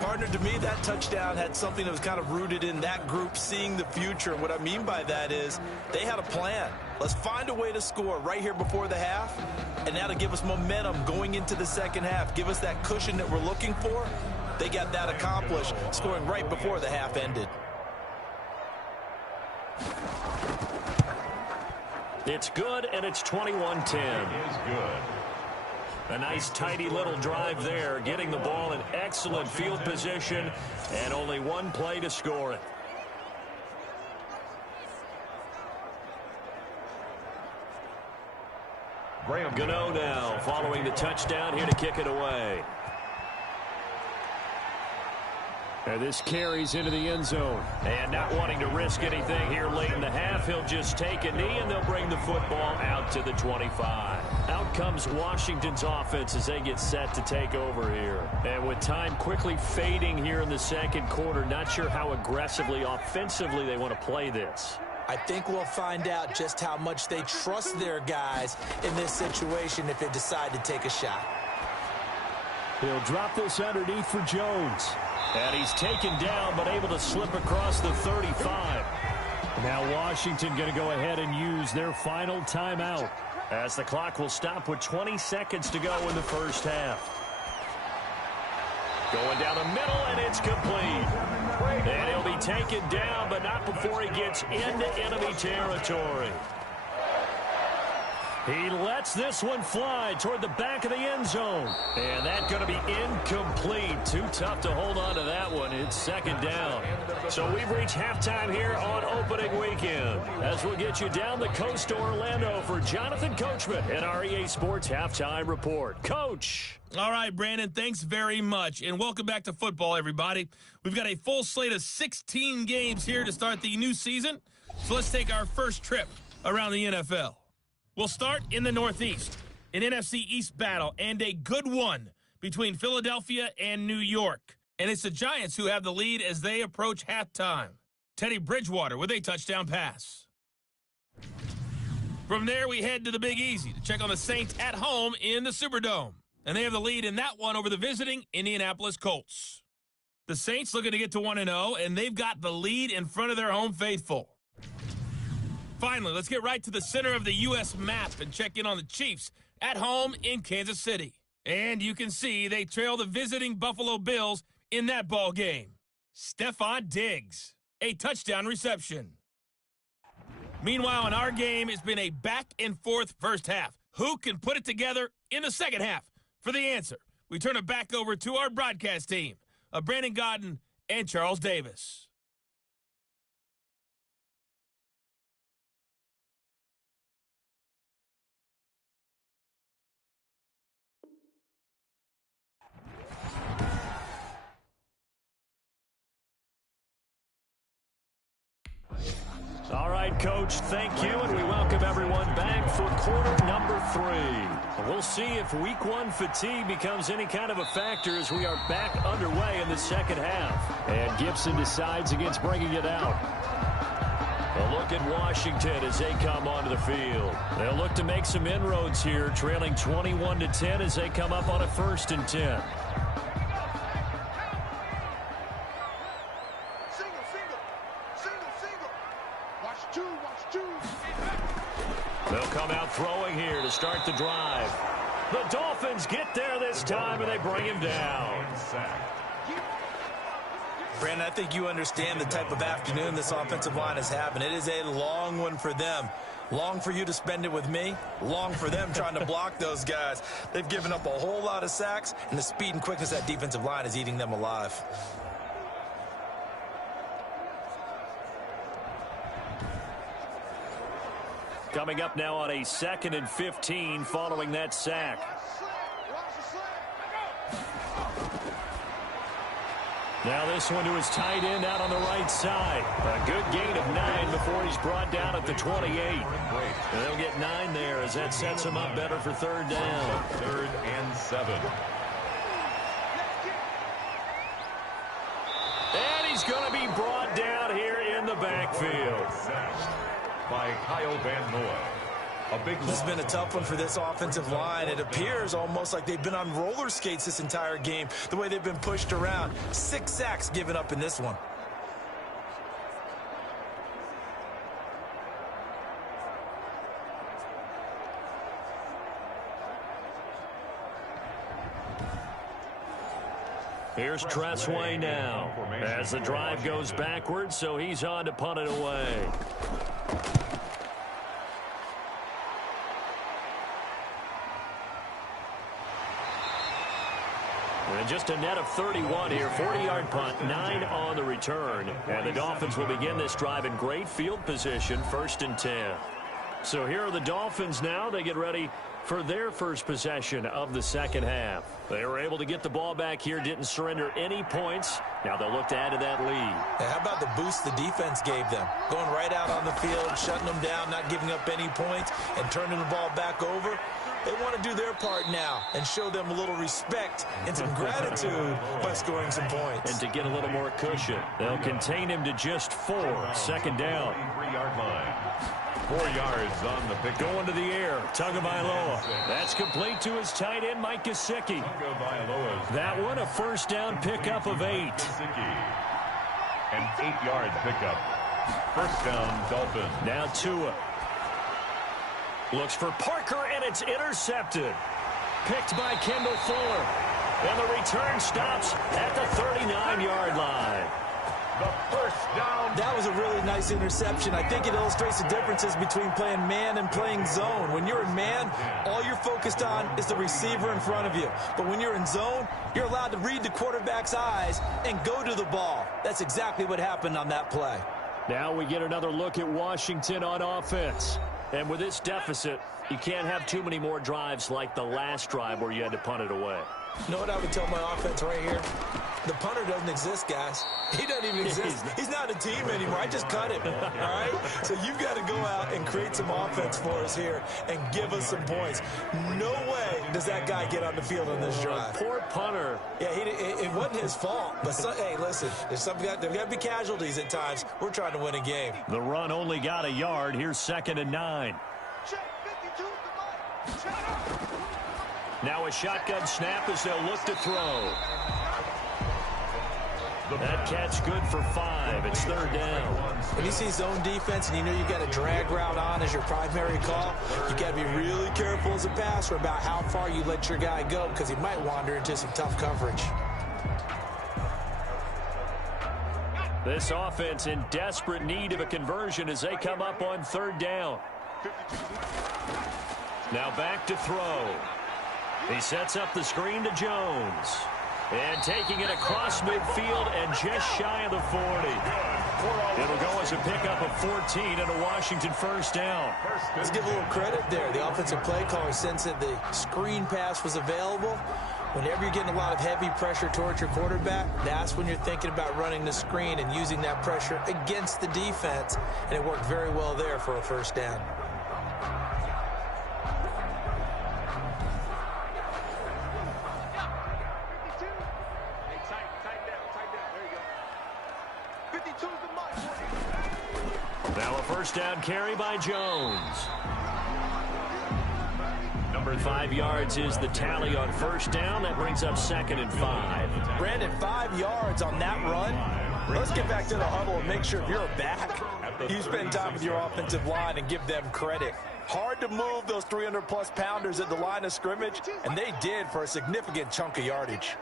Partner, to me, that touchdown had something that was kind of rooted in that group seeing the future. And what I mean by that is they had a plan. Let's find a way to score right here before the half. And that'll give us momentum going into the second half. Give us that cushion that we're looking for. They got that accomplished, scoring right before the half ended. It's good, and it's 21-10. It is good. A nice, tidy little drive there, getting the ball in excellent field position, and only 1 play to score it. Gano now following the touchdown here to kick it away. And this carries into the end zone. And not wanting to risk anything here late in the half, he'll just take a knee, and they'll bring the football out to the 25. Out comes Washington's offense as they get set to take over here. And with time quickly fading here in the second quarter, not sure how aggressively, offensively they want to play this. I think we'll find out just how much they trust their guys in this situation if they decide to take a shot. He'll drop this underneath for Jones. And he's taken down, but able to slip across the 35. Now Washington going to go ahead and use their final timeout, as the clock will stop with 20 seconds to go in the first half. Going down the middle, and it's complete. And he'll be taken down, but not before he gets into enemy territory. He lets this one fly toward the back of the end zone. And that's going to be incomplete. Too tough to hold on to that one. It's second down. So we've reached halftime here on opening weekend. As we'll get you down the coast to Orlando for Jonathan Coachman and our EA Sports Halftime Report. Coach. All right, Brandon, thanks very much. And welcome back to football, everybody. We've got a full slate of 16 games here to start the new season. So let's take our first trip around the NFL. We'll start in the Northeast, an NFC East battle, and a good one between Philadelphia and New York. And it's the Giants who have the lead as they approach halftime. Teddy Bridgewater with a touchdown pass. From there, we head to the Big Easy to check on the Saints at home in the Superdome. And they have the lead in that one over the visiting Indianapolis Colts. The Saints looking to get to 1-0, and they've got the lead in front of their home faithful. Finally, let's get right to the center of the U.S. map and check in on the Chiefs at home in Kansas City. And you can see they trail the visiting Buffalo Bills in that ball game. Stephon Diggs, a touchdown reception. Meanwhile, in our game, it's been a back-and-forth first half. Who can put it together in the second half? For the answer, we turn it back over to our broadcast team of Brandon Godden and Charles Davis. All right, Coach, thank you, and we welcome everyone back for quarter number 3. We'll see if week 1 fatigue becomes any kind of a factor as we are back underway in the second half. And Gibson decides against bringing it out. A look at Washington as they come onto the field. They'll look to make some inroads here, trailing 21-10 as they come up on a 1st and 10. They'll come out throwing here to start the drive. The Dolphins get there this time, and they bring him down. Brandon, I think you understand the type of afternoon this offensive line is having. It is a long one for them. Long for you to spend it with me. Long for them trying to block those guys. They've given up a whole lot of sacks, and the speed and quickness of that defensive line is eating them alive. Coming up now on a 2nd and 15 following that sack. Now this one to his tight end out on the right side. A good gain of 9 before he's brought down at the 28. And they'll get 9 there as that sets him up better for 3rd down. 3rd and 7. And he's going to be brought down here in the backfield. By Kyle Van Noy. This has been a tough one for this offensive line. It appears almost like they've been on roller skates this entire game, the way they've been pushed around. 6 sacks given up in this one. Here's Tressway now as the drive goes backwards, so he's on to punt it away. And just a net of 31 here, 40-yard punt, 9 on the return. And the Dolphins will begin this drive in great field position, 1st and 10. So here are the Dolphins now. They get ready for their first possession of the second half. They were able to get the ball back here, didn't surrender any points. Now they'll look to add to that lead. Hey, how about the boost the defense gave them? Going right out on the field, shutting them down, not giving up any points, and turning the ball back over. They want to do their part now and show them a little respect and some gratitude by scoring some points. And to get a little more cushion, they'll contain him to just 4. 2nd down. 3-yard line. 4 yards on the pick. Going to the air, Tagovailoa. That's complete to his tight end, Mike Gesicki. That one, a 1st down pickup of 8. An 8-yard pickup. 1st down, Dolphins. Now Tua. Looks for Parker, and it's intercepted. Picked by Kendall Fuller. And the return stops at the 39-yard line. the first down. That was a really nice interception. I think it illustrates the differences between playing man and playing zone. When you're in man, all you're focused on is the receiver in front of you. But when you're in zone, you're allowed to read the quarterback's eyes and go to the ball. That's exactly what happened on that play. Now we get another look at Washington on offense. And with this deficit, you can't have too many more drives like the last drive where you had to punt it away. You know what I would tell my offense right here? The punter doesn't exist, guys. He doesn't even exist. He's not a team anymore. I just cut him, all right? So you've got to go out and create some offense for us here and give us some points. No way does that guy get on the field on this drive. Poor punter. Yeah, it wasn't his fault. But, hey, listen, there's got to be casualties at times. We're trying to win a game. The run only got a yard. Here's 2nd and 9. Now a shotgun snap as they'll look to throw. That catch good for 5. It's 3rd down. When you see zone defense and you know you've got a drag route on as your primary call, you got to be really careful as a passer about how far you let your guy go because he might wander into some tough coverage. This offense in desperate need of a conversion as they come up on 3rd down. Now back to throw. He sets up the screen to Jones. And taking it across midfield and just shy of the 40. It'll go as a pickup of 14 and a Washington 1st down. Let's give a little credit there. The offensive play caller sensed that the screen pass was available. Whenever you're getting a lot of heavy pressure towards your quarterback, that's when you're thinking about running the screen and using that pressure against the defense. And it worked very well there for a 1st down. Now a 1st down carry by Jones. Number 5 yards is the tally on 1st down. That brings up 2nd and 5. Brandon, 5 yards on that run. Let's get back to the huddle and make sure if you're a back, you spend time with your offensive line and give them credit. Hard to move those 300-plus pounders at the line of scrimmage, and they did for a significant chunk of yardage.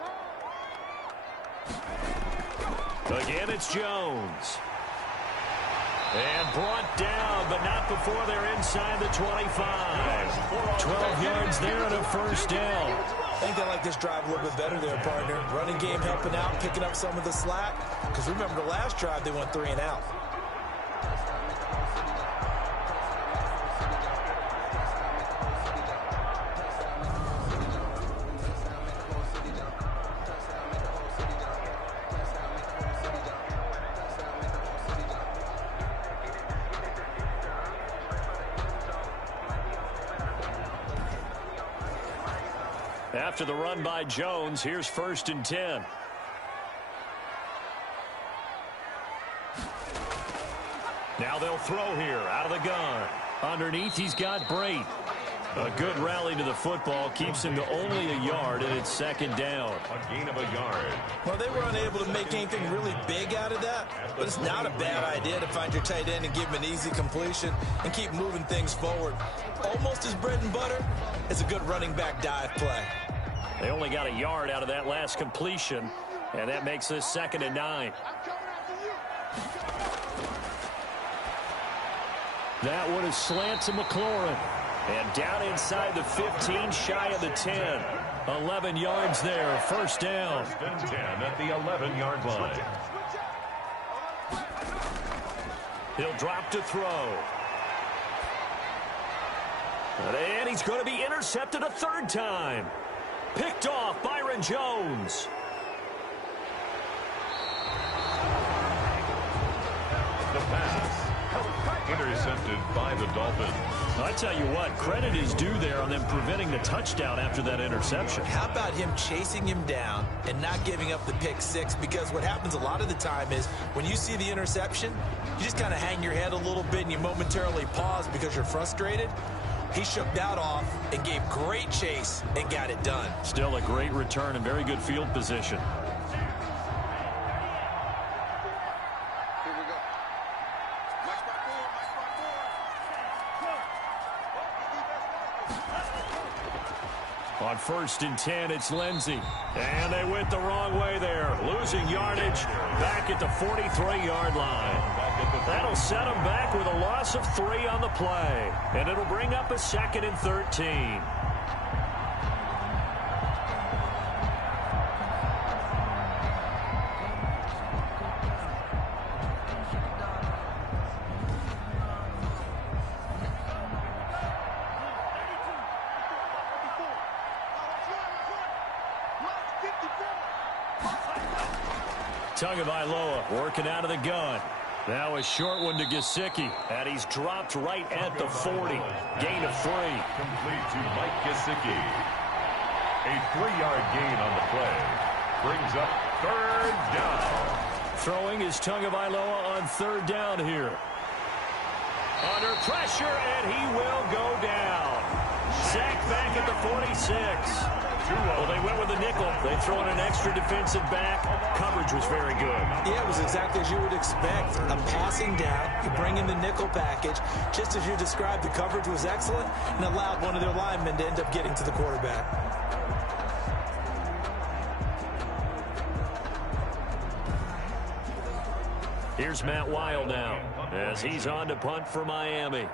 Again, it's Jones. And brought down, but not before they're inside the 25. 12 yards there and a 1st down. I think they like this drive a little bit better there, partner. Running game helping out, picking up some of the slack. Because remember the last drive, they went 3 and out. After the run by Jones, here's 1st and 10. Now they'll throw here out of the gun. Underneath, he's got Brate. A good rally to the football keeps him to only a yard, and it's 2nd down. A gain of a yard. Well, they were unable to make anything really big out of that, but it's not a bad idea to find your tight end and give him an easy completion and keep moving things forward. Almost as bread and butter as a good running back dive play. They only got a yard out of that last completion, and that makes this 2nd and 9. That one is slant to McLaurin. And down inside the 15, shy of the 10. 11 yards there, 1st down. 1st and 10 at the 11-yard line. He'll drop to throw. And he's going to be intercepted a 3rd time. Picked off Byron Jones. The pass intercepted by the Dolphins. I tell you what, credit is due there on them preventing the touchdown after that interception. How about him chasing him down and not giving up the pick 6? Because what happens a lot of the time is when you see the interception, you just kind of hang your head a little bit and you momentarily pause because you're frustrated. He shook that off and gave great chase and got it done. Still a great return and very good field position. On 1st and 10, it's Lindsey. And they went the wrong way there. Losing yardage back at the 43-yard line. That'll set them back with a loss of 3 on the play. And it'll bring up a 2nd and 13. Tagovailoa working out of the gun. Now a short one to Gesicki. And he's dropped right at the 40. Gain of 3. Complete to Mike Gesicki. A 3-yard gain on the play. Brings up 3rd down. Throwing is Tagovailoa on 3rd down here. Under pressure, and he will go down. Sacked back at the 46. Well, they went with a nickel. They throw in an extra defensive back. Coverage was very good. Yeah, it was exactly as you would expect. A passing down. You bring in the nickel package. Just as you described, the coverage was excellent and allowed one of their linemen to end up getting to the quarterback. Here's Matt Weil now as he's on to punt for Miami.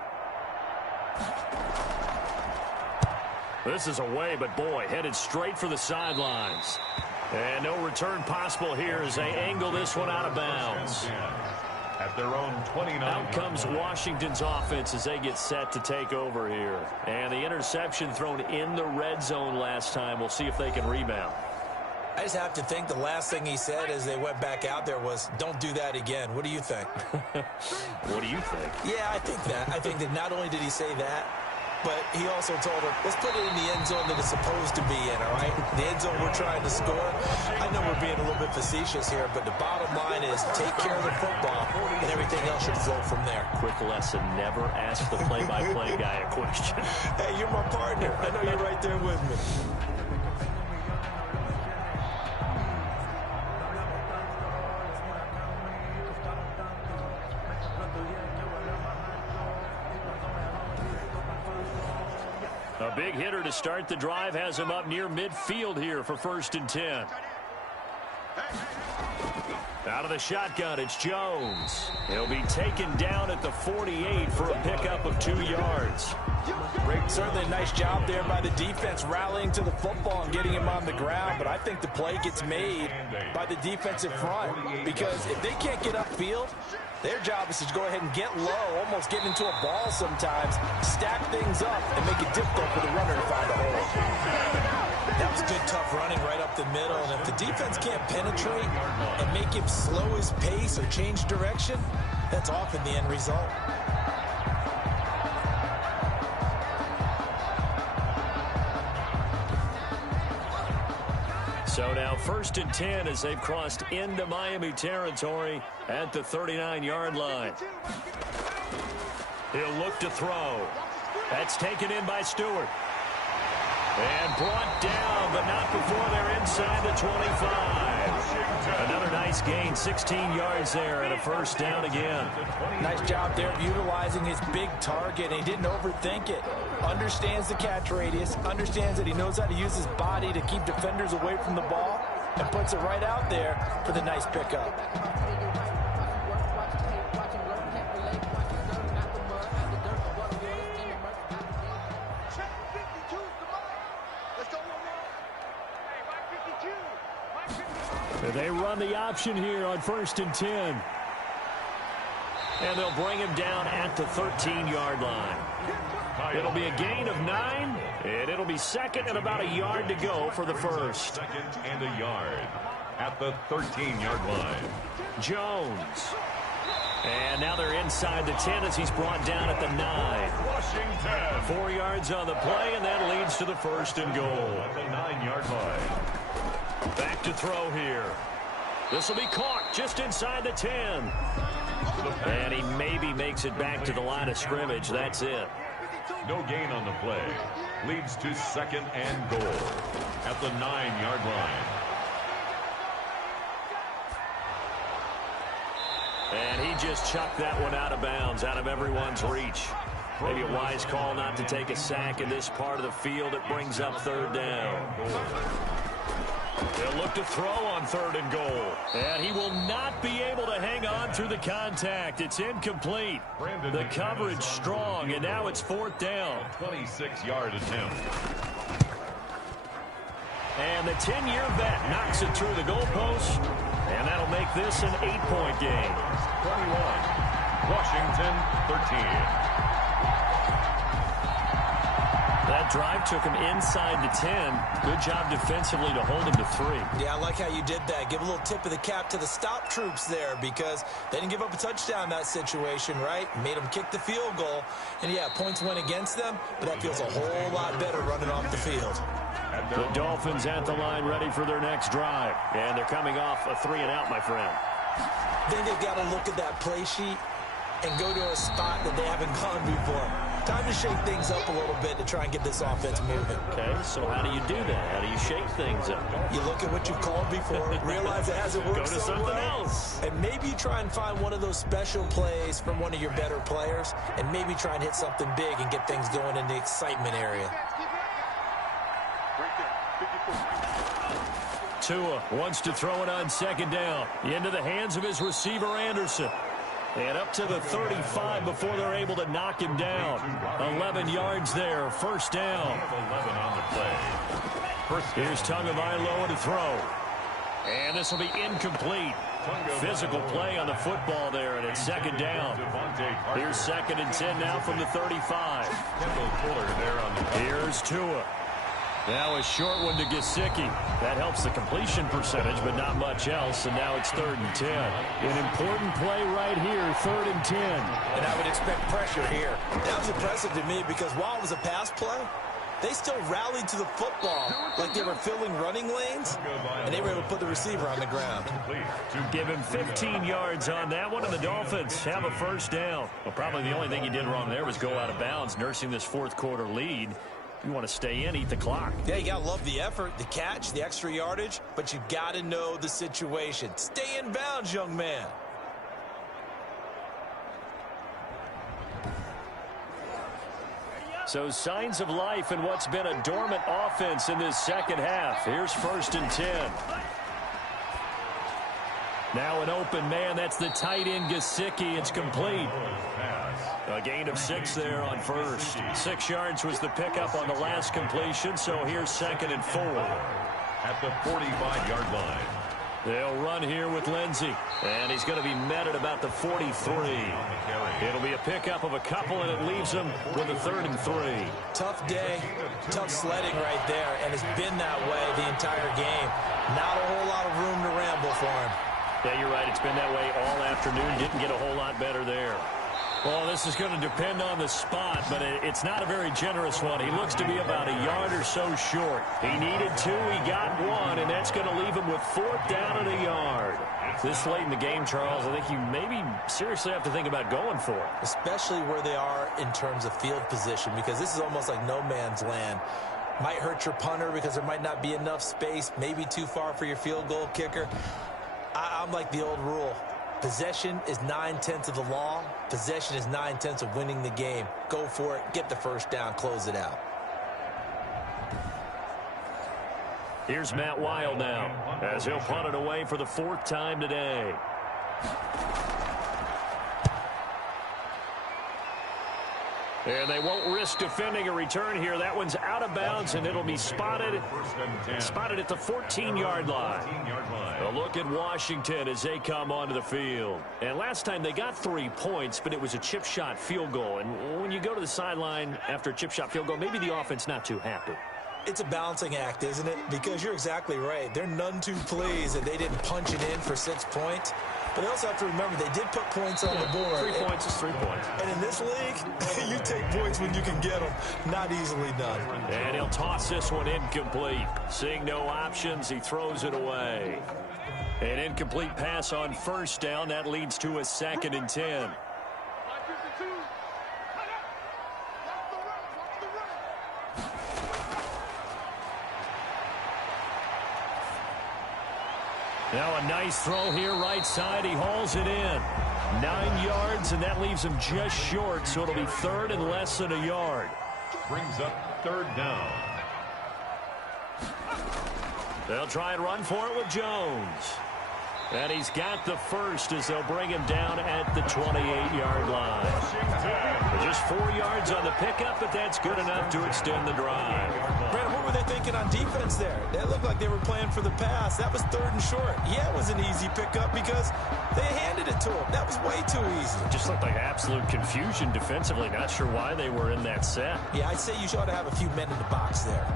This is away, but boy, headed straight for the sidelines. And no return possible here as they angle this one out of bounds. At their own 29. Out comes Washington's offense as they get set to take over here. And the interception thrown in the red zone last time. We'll see if they can rebound. I just have to think the last thing he said as they went back out there was, don't do that again. What do you think? What do you think? Yeah, I think that. I think that not only did he say that, but he also told her, let's put it in the end zone that it's supposed to be in, all right? The end zone we're trying to score. I know we're being a little bit facetious here, but the bottom line is take care of the football, and everything else should flow from there. Quick lesson, never ask the play-by-play guy a question. Hey, you're my partner. I know you're right there with me. A big hitter to start the drive has him up near midfield here for 1st and 10. Out of the shotgun, it's Jones. He'll be taken down at the 48 for a pickup of 2 yards. Certainly a nice job there by the defense rallying to the football and getting him on the ground, but I think the play gets made by the defensive front because if they can't get upfield, their job is to go ahead and get low, almost get into a ball sometimes, stack things up, and make it difficult for the runner to find a hole. That was good, tough running right up the middle, and if the defense can't penetrate and make him slow his pace or change direction, that's often the end result. So now 1st and 10 as they've crossed into Miami territory at the 39-yard line. He'll look to throw. That's taken in by Stewart. And brought down, but not before they're inside the 25. Another nice gain, 16 yards there and a 1st down again. Nice job there of utilizing his big target. He didn't overthink it. Understands the catch radius, understands that he knows how to use his body to keep defenders away from the ball, and puts it right out there for the nice pickup. They run the option here on 1st and 10. And they'll bring him down at the 13-yard line. It'll be a gain of 9, and it'll be 2nd and about a yard to go for the 1st. 2nd and a yard at the 13-yard line. Jones. And now they're inside the 10 as he's brought down at the 9. Washington. 4 yards on the play, and that leads to the 1st and goal. At the 9-yard line. Back to throw here. This will be caught just inside the 10. And he maybe makes it back to the line of scrimmage. That's it. No gain on the play. Leads to 2nd and goal at the 9-yard line. And he just chucked that one out of bounds, out of everyone's reach. Maybe a wise call not to take a sack in this part of the field. It brings up third down. They'll look to throw on 3rd and goal. And he will not be able to hang on through the contact. It's incomplete. The coverage strong, and now it's 4th down. 26-yard attempt. And the 10-year vet knocks it through the goalpost. And that'll make this an 8-point game. 21. Washington 13. That drive took him inside the 10. Good job defensively to hold him to 3. Yeah, I like how you did that. Give a little tip of the cap to the stop troops there because they didn't give up a touchdown in that situation, right? Made them kick the field goal. And, yeah, points went against them, but that feels a whole lot better running off the field. The Dolphins at the line ready for their next drive. And they're coming off a 3-and-out, my friend. Then they've got to look at that play sheet and go to a spot that they haven't gone before. Time to shake things up a little bit to try and get this offense moving. Okay, so how do you do that? How do you shake things up? You look at what you've called before, realize it hasn't worked Go to something else. And maybe you try and find one of those special plays from one of your better players, and maybe try and hit something big and get things going in the excitement area. Tua wants to throw it on 2nd down. Into the hands of his receiver, Anderson. And up to the 35 before they're able to knock him down. 11 yards there, 1st down. 11 on the play. Here's Tagovailoa to throw. And this will be incomplete. Physical play on the football there, and it's 2nd down. Here's 2nd and 10 now from the 35. Here's Tua. Now a short one to Gesicki. That helps the completion percentage, but not much else. And now it's 3rd and 10. An important play right here, 3rd and 10. And I would expect pressure here. That was impressive to me because while it was a pass play, they still rallied to the football like they were filling running lanes, and they were able to put the receiver on the ground. Give him 15 yards on that one, and the Dolphins have a 1st down. Well, probably the only thing he did wrong there was go out of bounds, nursing this 4th quarter lead. You want to stay in, eat the clock. Yeah, you got to love the effort, the catch, the extra yardage, but you got to know the situation. Stay in bounds, young man. So signs of life in what's been a dormant offense in this 2nd half. Here's 1st and 10. Now an open man. That's the tight end, Gesicki. It's complete. A gain of 6 there on 1st. 6 yards was the pickup on the last completion, so here's 2nd and 4. At the 45-yard line. They'll run here with Lindsey, and he's going to be met at about the 43. It'll be a pickup of a couple, and it leaves him with a 3rd and 3. Tough day, tough sledding right there, and it's been that way the entire game. Not a whole lot of room to ramble for him. Yeah, you're right. It's been that way all afternoon. Didn't get a whole lot better there. Well, this is going to depend on the spot, but it's not a very generous one. He looks to be about a yard or so short. He needed 2, he got 1, and that's going to leave him with 4th down and a yard. This late in the game, Charles, I think you maybe seriously have to think about going for it. Especially where they are in terms of field position, because this is almost like no man's land. Might hurt your punter because there might not be enough space, maybe too far for your field goal kicker. I'm like the old rule. Possession is 9/10 of the law. Possession is 9/10 of winning the game. Go for it. Get the 1st down. Close it out. Here's Matt Wild now as he'll punt it away for the 4th time today. And they won't risk defending a return here. That one's out of bounds, and it'll be spotted at the 14-yard line. A look at Washington as they come onto the field. And last time they got 3 points, but it was a chip shot field goal. And when you go to the sideline after a chip shot field goal, maybe the offense not too happy. It's a balancing act, isn't it? Because you're exactly right. They're none too pleased that they didn't punch it in for 6 points. But they also have to remember they did put points on the board. 3 points is 3 points. And in this league, you take points when you can get them. Not easily done. And he'll toss this one incomplete. Seeing no options, he throws it away. An incomplete pass on 1st down. That leads to a 2nd and 10. Now a nice throw here right side. He hauls it in. 9 yards, and that leaves him just short, so it'll be third and less than a yard. Brings up third down. They'll try and run for it with Jones. And he's got the first as they'll bring him down at the 28-yard line. Just 4 yards on the pickup, but that's good enough to extend the drive. Brandon, what were they thinking on defense there? They looked like they were playing for the pass. That was third and short. Yeah, it was an easy pickup because they handed it to him. That was way too easy. Just looked like absolute confusion defensively. Not sure why they were in that set. Yeah, I'd say you ought to have a few men in the box there.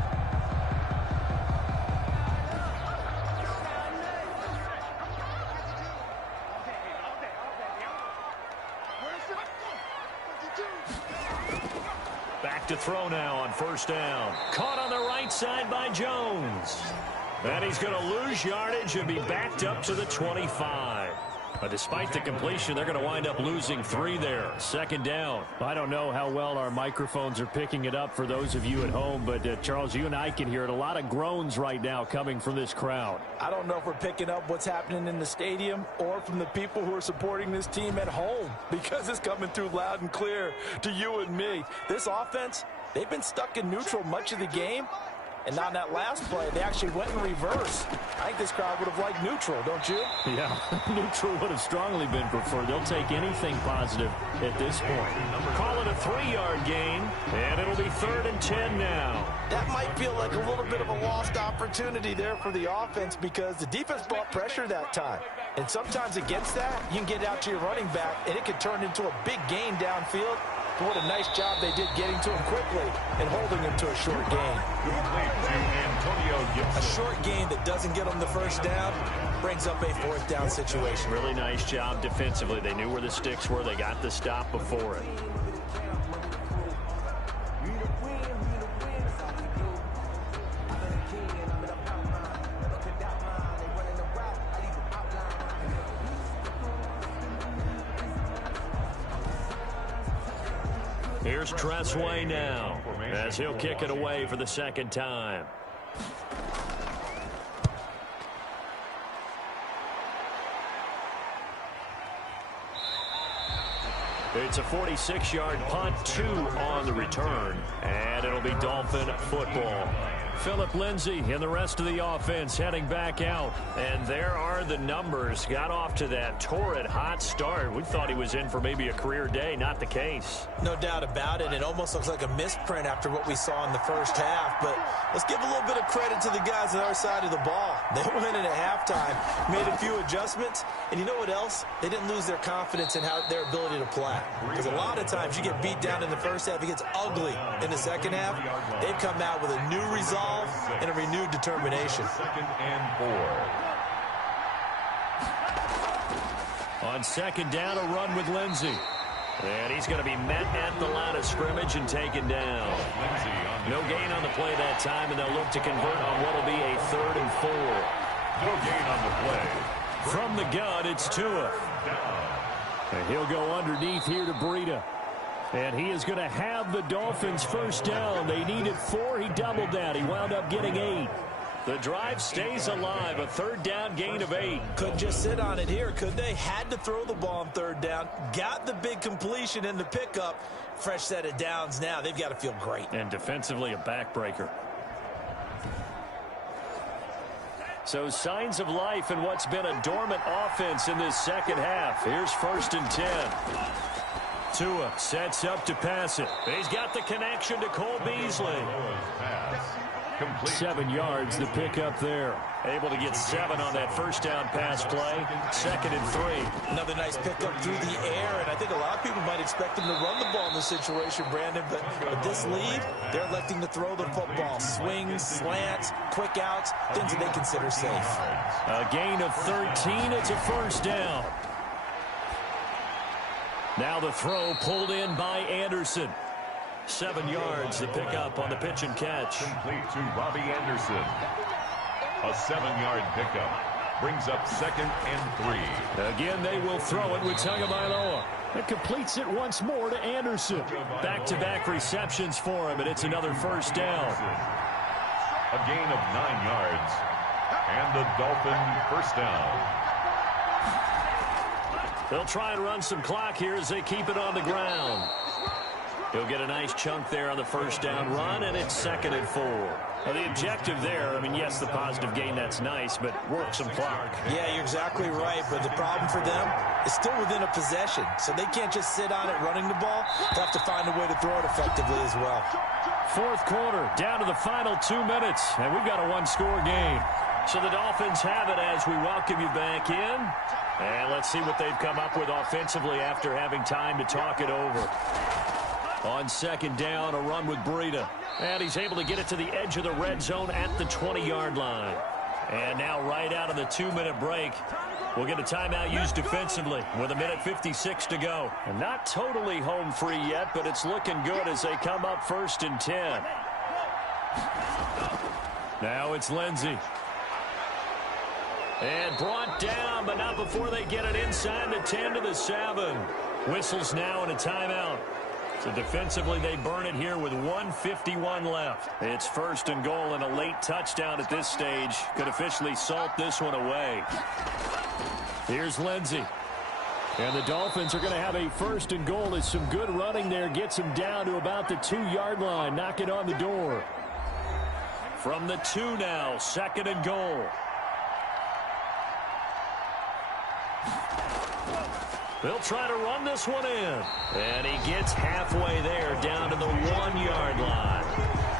Back to throw now on first down. Caught on the right side by Jones. And he's going to lose yardage and be backed up to the 25. But despite the completion, they're going to wind up losing 3 there. Second down. I don't know how well our microphones are picking it up for those of you at home, but Charles, you and I can hear it. A lot of groans right now coming from this crowd. I don't know if we're picking up what's happening in the stadium or from the people who are supporting this team at home, because it's coming through loud and clear to you and me. This offense, they've been stuck in neutral much of the game. And on that last play, they actually went in reverse. I think this crowd would have liked neutral, don't you? Yeah, neutral would have strongly been preferred. They'll take anything positive at this point. Call it a 3-yard gain, and it'll be third and 10 now. That might feel like a little bit of a lost opportunity there for the offense because the defense brought pressure that time. And sometimes against that, you can get out to your running back, and it can turn into a big gain downfield. But what a nice job they did getting to him quickly and holding him to a short gain. A short gain that doesn't get them the first down brings up a 4th down situation. Really nice job defensively. They knew where the sticks were. They got the stop before it. Here's Tressway now as he'll kick it away for the second time. It's a 46-yard punt, 2 on the return, and it'll be Dolphin football. Phillip Lindsay and the rest of the offense heading back out. And there are the numbers. Got off to that torrid hot start. We thought he was in for maybe a career day. Not the case. No doubt about it. It almost looks like a misprint after what we saw in the first half. But let's give a little bit of credit to the guys on our side of the ball. They went in at halftime, made a few adjustments. And you know what else? They didn't lose their confidence in their ability to play. Because a lot of times you get beat down in the first half. It gets ugly in the second half. They've come out with a new resolve and a renewed determination. 2nd and 4. On second down, a run with Lindsay. And he's going to be met at the line of scrimmage and taken down. No gain on the play that time, and they'll look to convert on what will be a 3rd and 4. No gain on the play. From the gun, it's Tua. And he'll go underneath here to Breida. And he is going to have the Dolphins first down. They needed 4. He doubled that. He wound up getting 8. The drive stays alive. A 3rd down gain of 8. Couldn't just sit on it here, could they? Had to throw the ball on 3rd down. Got the big completion in the pickup. Fresh set of downs now. They've got to feel great. And defensively, a backbreaker. So signs of life in what's been a dormant offense in this second half. Here's 1st and 10. Tua sets up to pass it. He's got the connection to Cole Beasley. 7 yards, the pickup there. Able to get 7 on that first down pass play. 2nd and 3. Another nice pickup through the air, and I think a lot of people might expect him to run the ball in this situation, Brandon, but with this lead, they're electing to throw the football. Swings, slants, quick outs, things that they consider safe. A gain of 13. It's a first down. Now the throw pulled in by Anderson. 7 yards, the pickup on the pitch and catch. Complete to Robbie Anderson. A 7-yard pickup. Brings up 2nd and 3. Again, they will throw it with Tagovailoa. It completes it once more to Anderson. Back-to-back receptions for him, and it's another first down. A gain of 9 yards. And the Dolphin first down. They'll try and run some clock here as they keep it on the ground. He'll get a nice chunk there on the first down run, and it's 2nd and 4. Now, the objective there, I mean, yes, the positive gain, that's nice, but work some clock. Yeah, you're exactly right, but the problem for them is still within a possession, so they can't just sit on it running the ball. They'll have to find a way to throw it effectively as well. 4th quarter, down to the final 2 minutes, and we've got a one-score game. So the Dolphins have it as we welcome you back in. And let's see what they've come up with offensively after having time to talk it over. On 2nd down, a run with Breida. And he's able to get it to the edge of the red zone at the 20-yard line. And now right out of the 2-minute break, we'll get a timeout used defensively with 1:56 to go. And not totally home free yet, but it's looking good as they come up 1st and 10. Now it's Lindsey. And brought down, but not before they get it inside the 10 to the 7. Whistles now and a timeout. So defensively, they burn it here with 1:51 left. It's 1st and goal, and a late touchdown at this stage could officially salt this one away. Here's Lindsey. And the Dolphins are going to have a 1st and goal as some good running there gets them down to about the 2-yard line, knocking on the door. From the 2 now, 2nd and goal. They'll try to run this one in. And he gets halfway there down to the 1-yard line.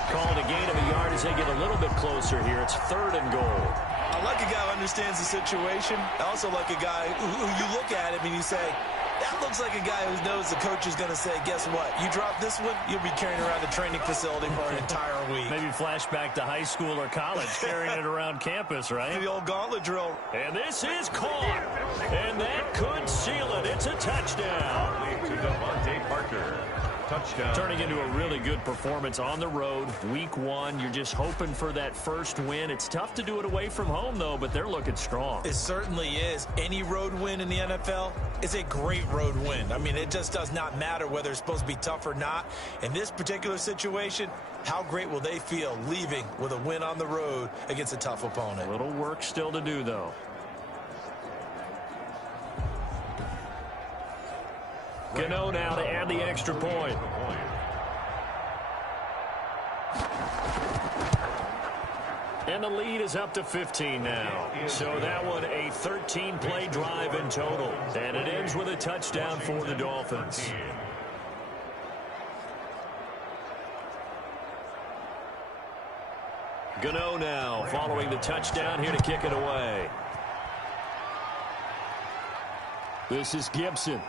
Called a gain of a yard as they get a little bit closer here. It's 3rd and goal. I like a guy who understands the situation. I also like a guy who you look at him and you say, that looks like a guy who knows the coach is going to say, guess what? You drop this one, you'll be carrying around the training facility for an entire week. Maybe flashback to high school or college, carrying it around campus, right? The old gauntlet drill. And this is caught. And that could seal it. It's a touchdown. To Devontae Parker. Touchdown. Turning into a really good performance on the road. Week 1, you're just hoping for that first win. It's tough to do it away from home, though, but they're looking strong. It certainly is. Any road win in the NFL is a great road win. I mean, it just does not matter whether it's supposed to be tough or not. In this particular situation, how great will they feel leaving with a win on the road against a tough opponent? A little work still to do, though. Gano now to add the extra point. And the lead is up to 15 now. So that one a 13-play drive in total. And it ends with a touchdown for the Dolphins. Gano now following the touchdown here to kick it away. This is Gibson.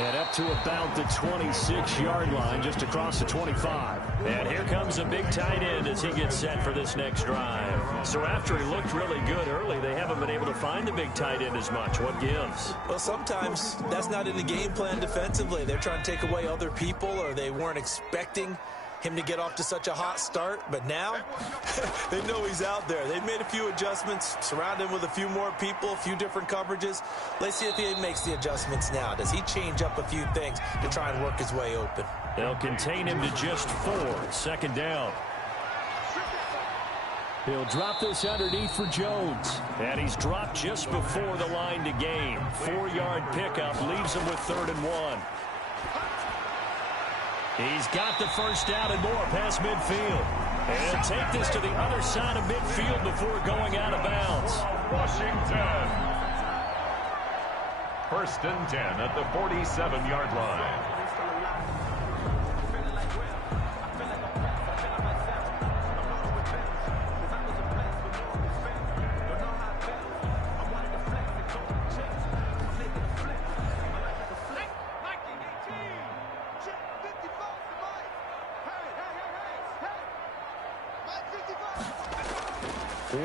And up to about the 26-yard line, just across the 25. And here comes a big tight end as he gets set for this next drive. So after he looked really good early, they haven't been able to find the big tight end as much. What gives? Well, sometimes that's not in the game plan defensively. They're trying to take away other people, or they weren't expecting him to get off to such a hot start, but now they know he's out there. They've made a few adjustments, surround him with a few more people, a few different coverages. Let's see if he makes the adjustments now. Does he change up a few things to try and work his way open? They'll contain him to just 4. 2nd down. He'll drop this underneath for Jones. And he's dropped just before the line to gain. 4-yard pickup leaves him with 3rd and 1. He's got the first down and more past midfield. And take this to the other side of midfield before going out of bounds. Washington. 1st and 10 at the 47-yard line.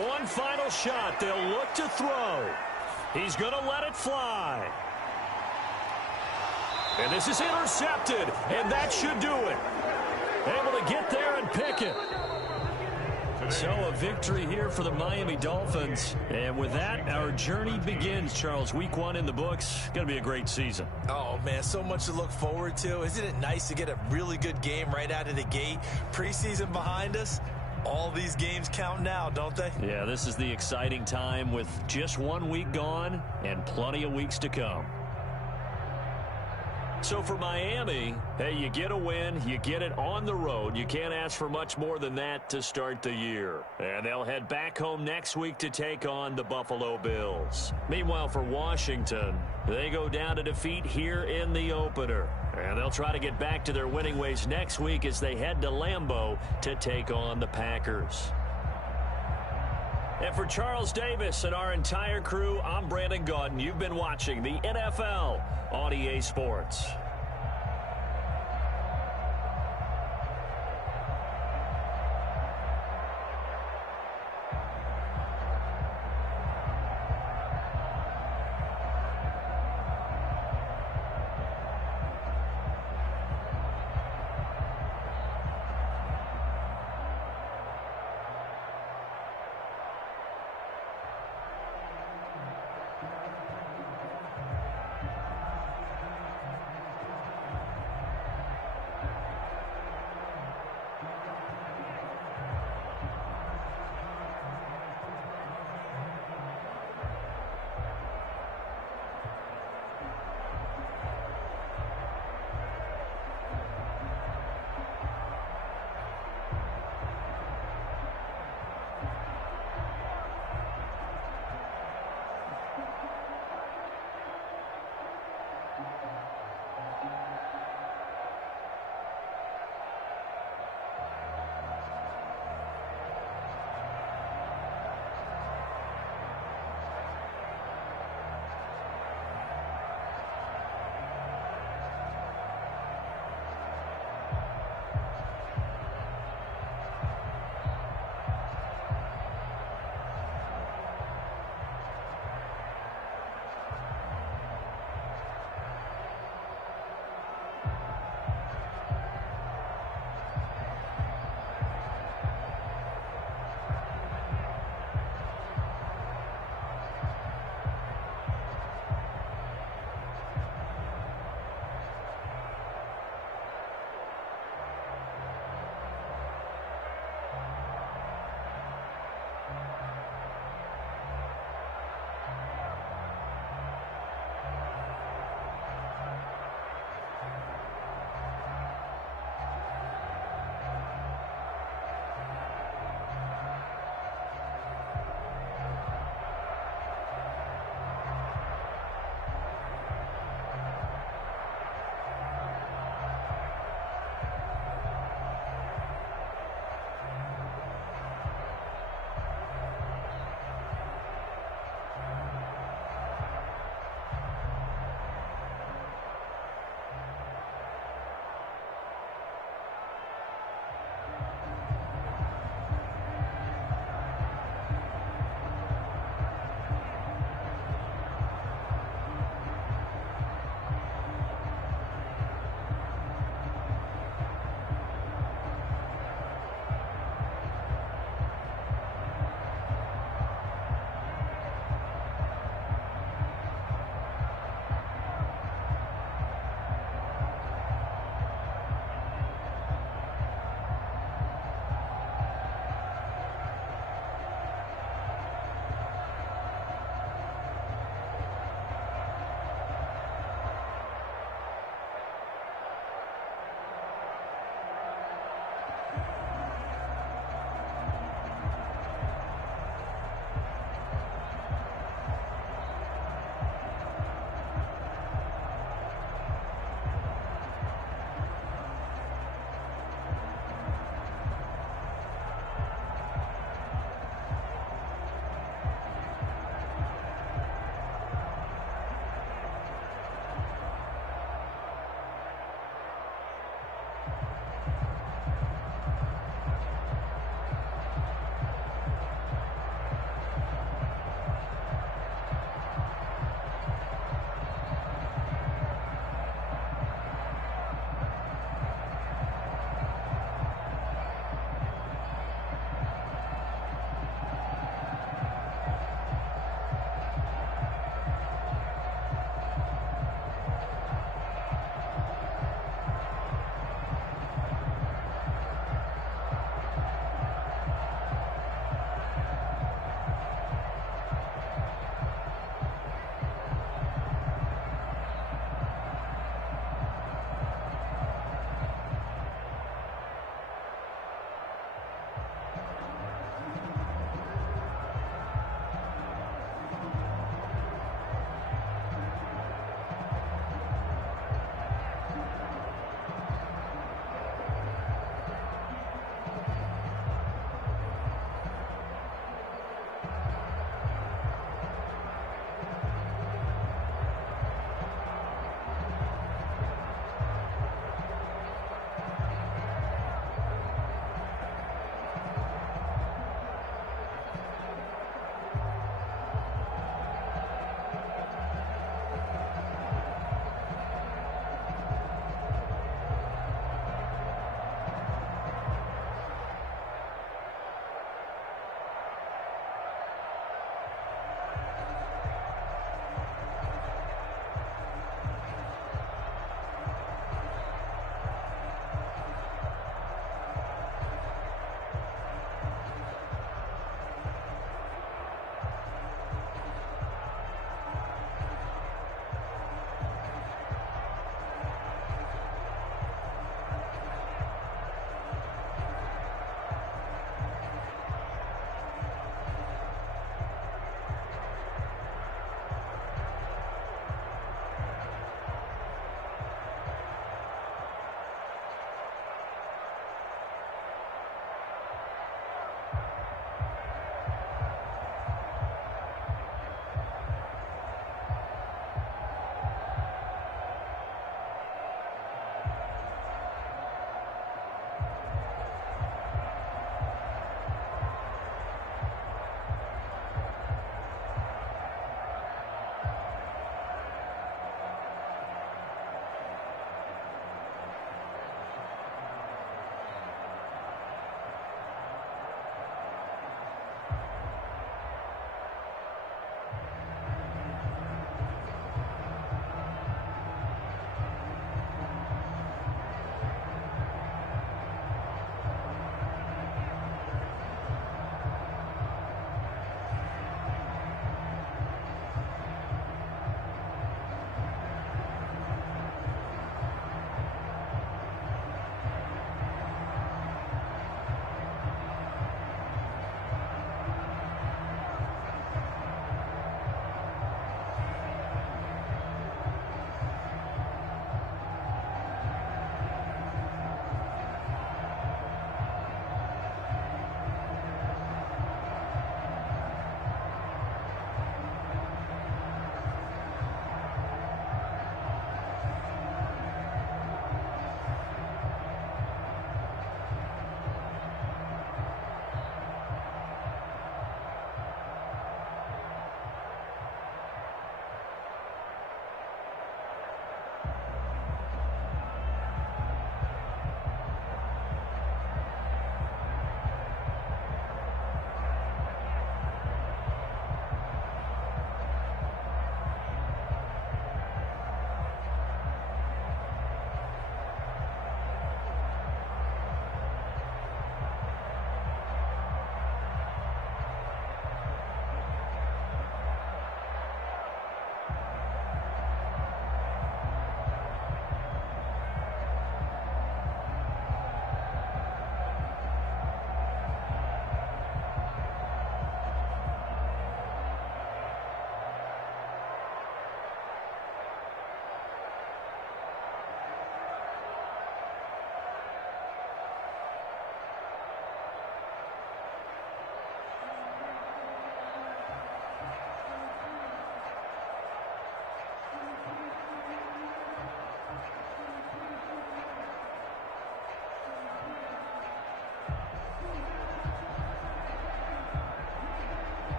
One final shot. They'll look to throw. He's going to let it fly. And this is intercepted. And that should do it. Able to get there and pick it. So a victory here for the Miami Dolphins. And with that, our journey begins, Charles. Week 1 in the books. Going to be a great season. Oh, man, so much to look forward to. Isn't it nice to get a really good game right out of the gate? Preseason behind us. All these games count now, don't they? Yeah, this is the exciting time with just 1 week gone and plenty of weeks to come. So for Miami, hey, you get a win, you get it on the road. You can't ask for much more than that to start the year. And they'll head back home next week to take on the Buffalo Bills. Meanwhile, for Washington, they go down to defeat here in the opener. And they'll try to get back to their winning ways next week as they head to Lambeau to take on the Packers. And for Charles Davis and our entire crew, I'm Brandon Gaudin. You've been watching the NFL on EA Sports.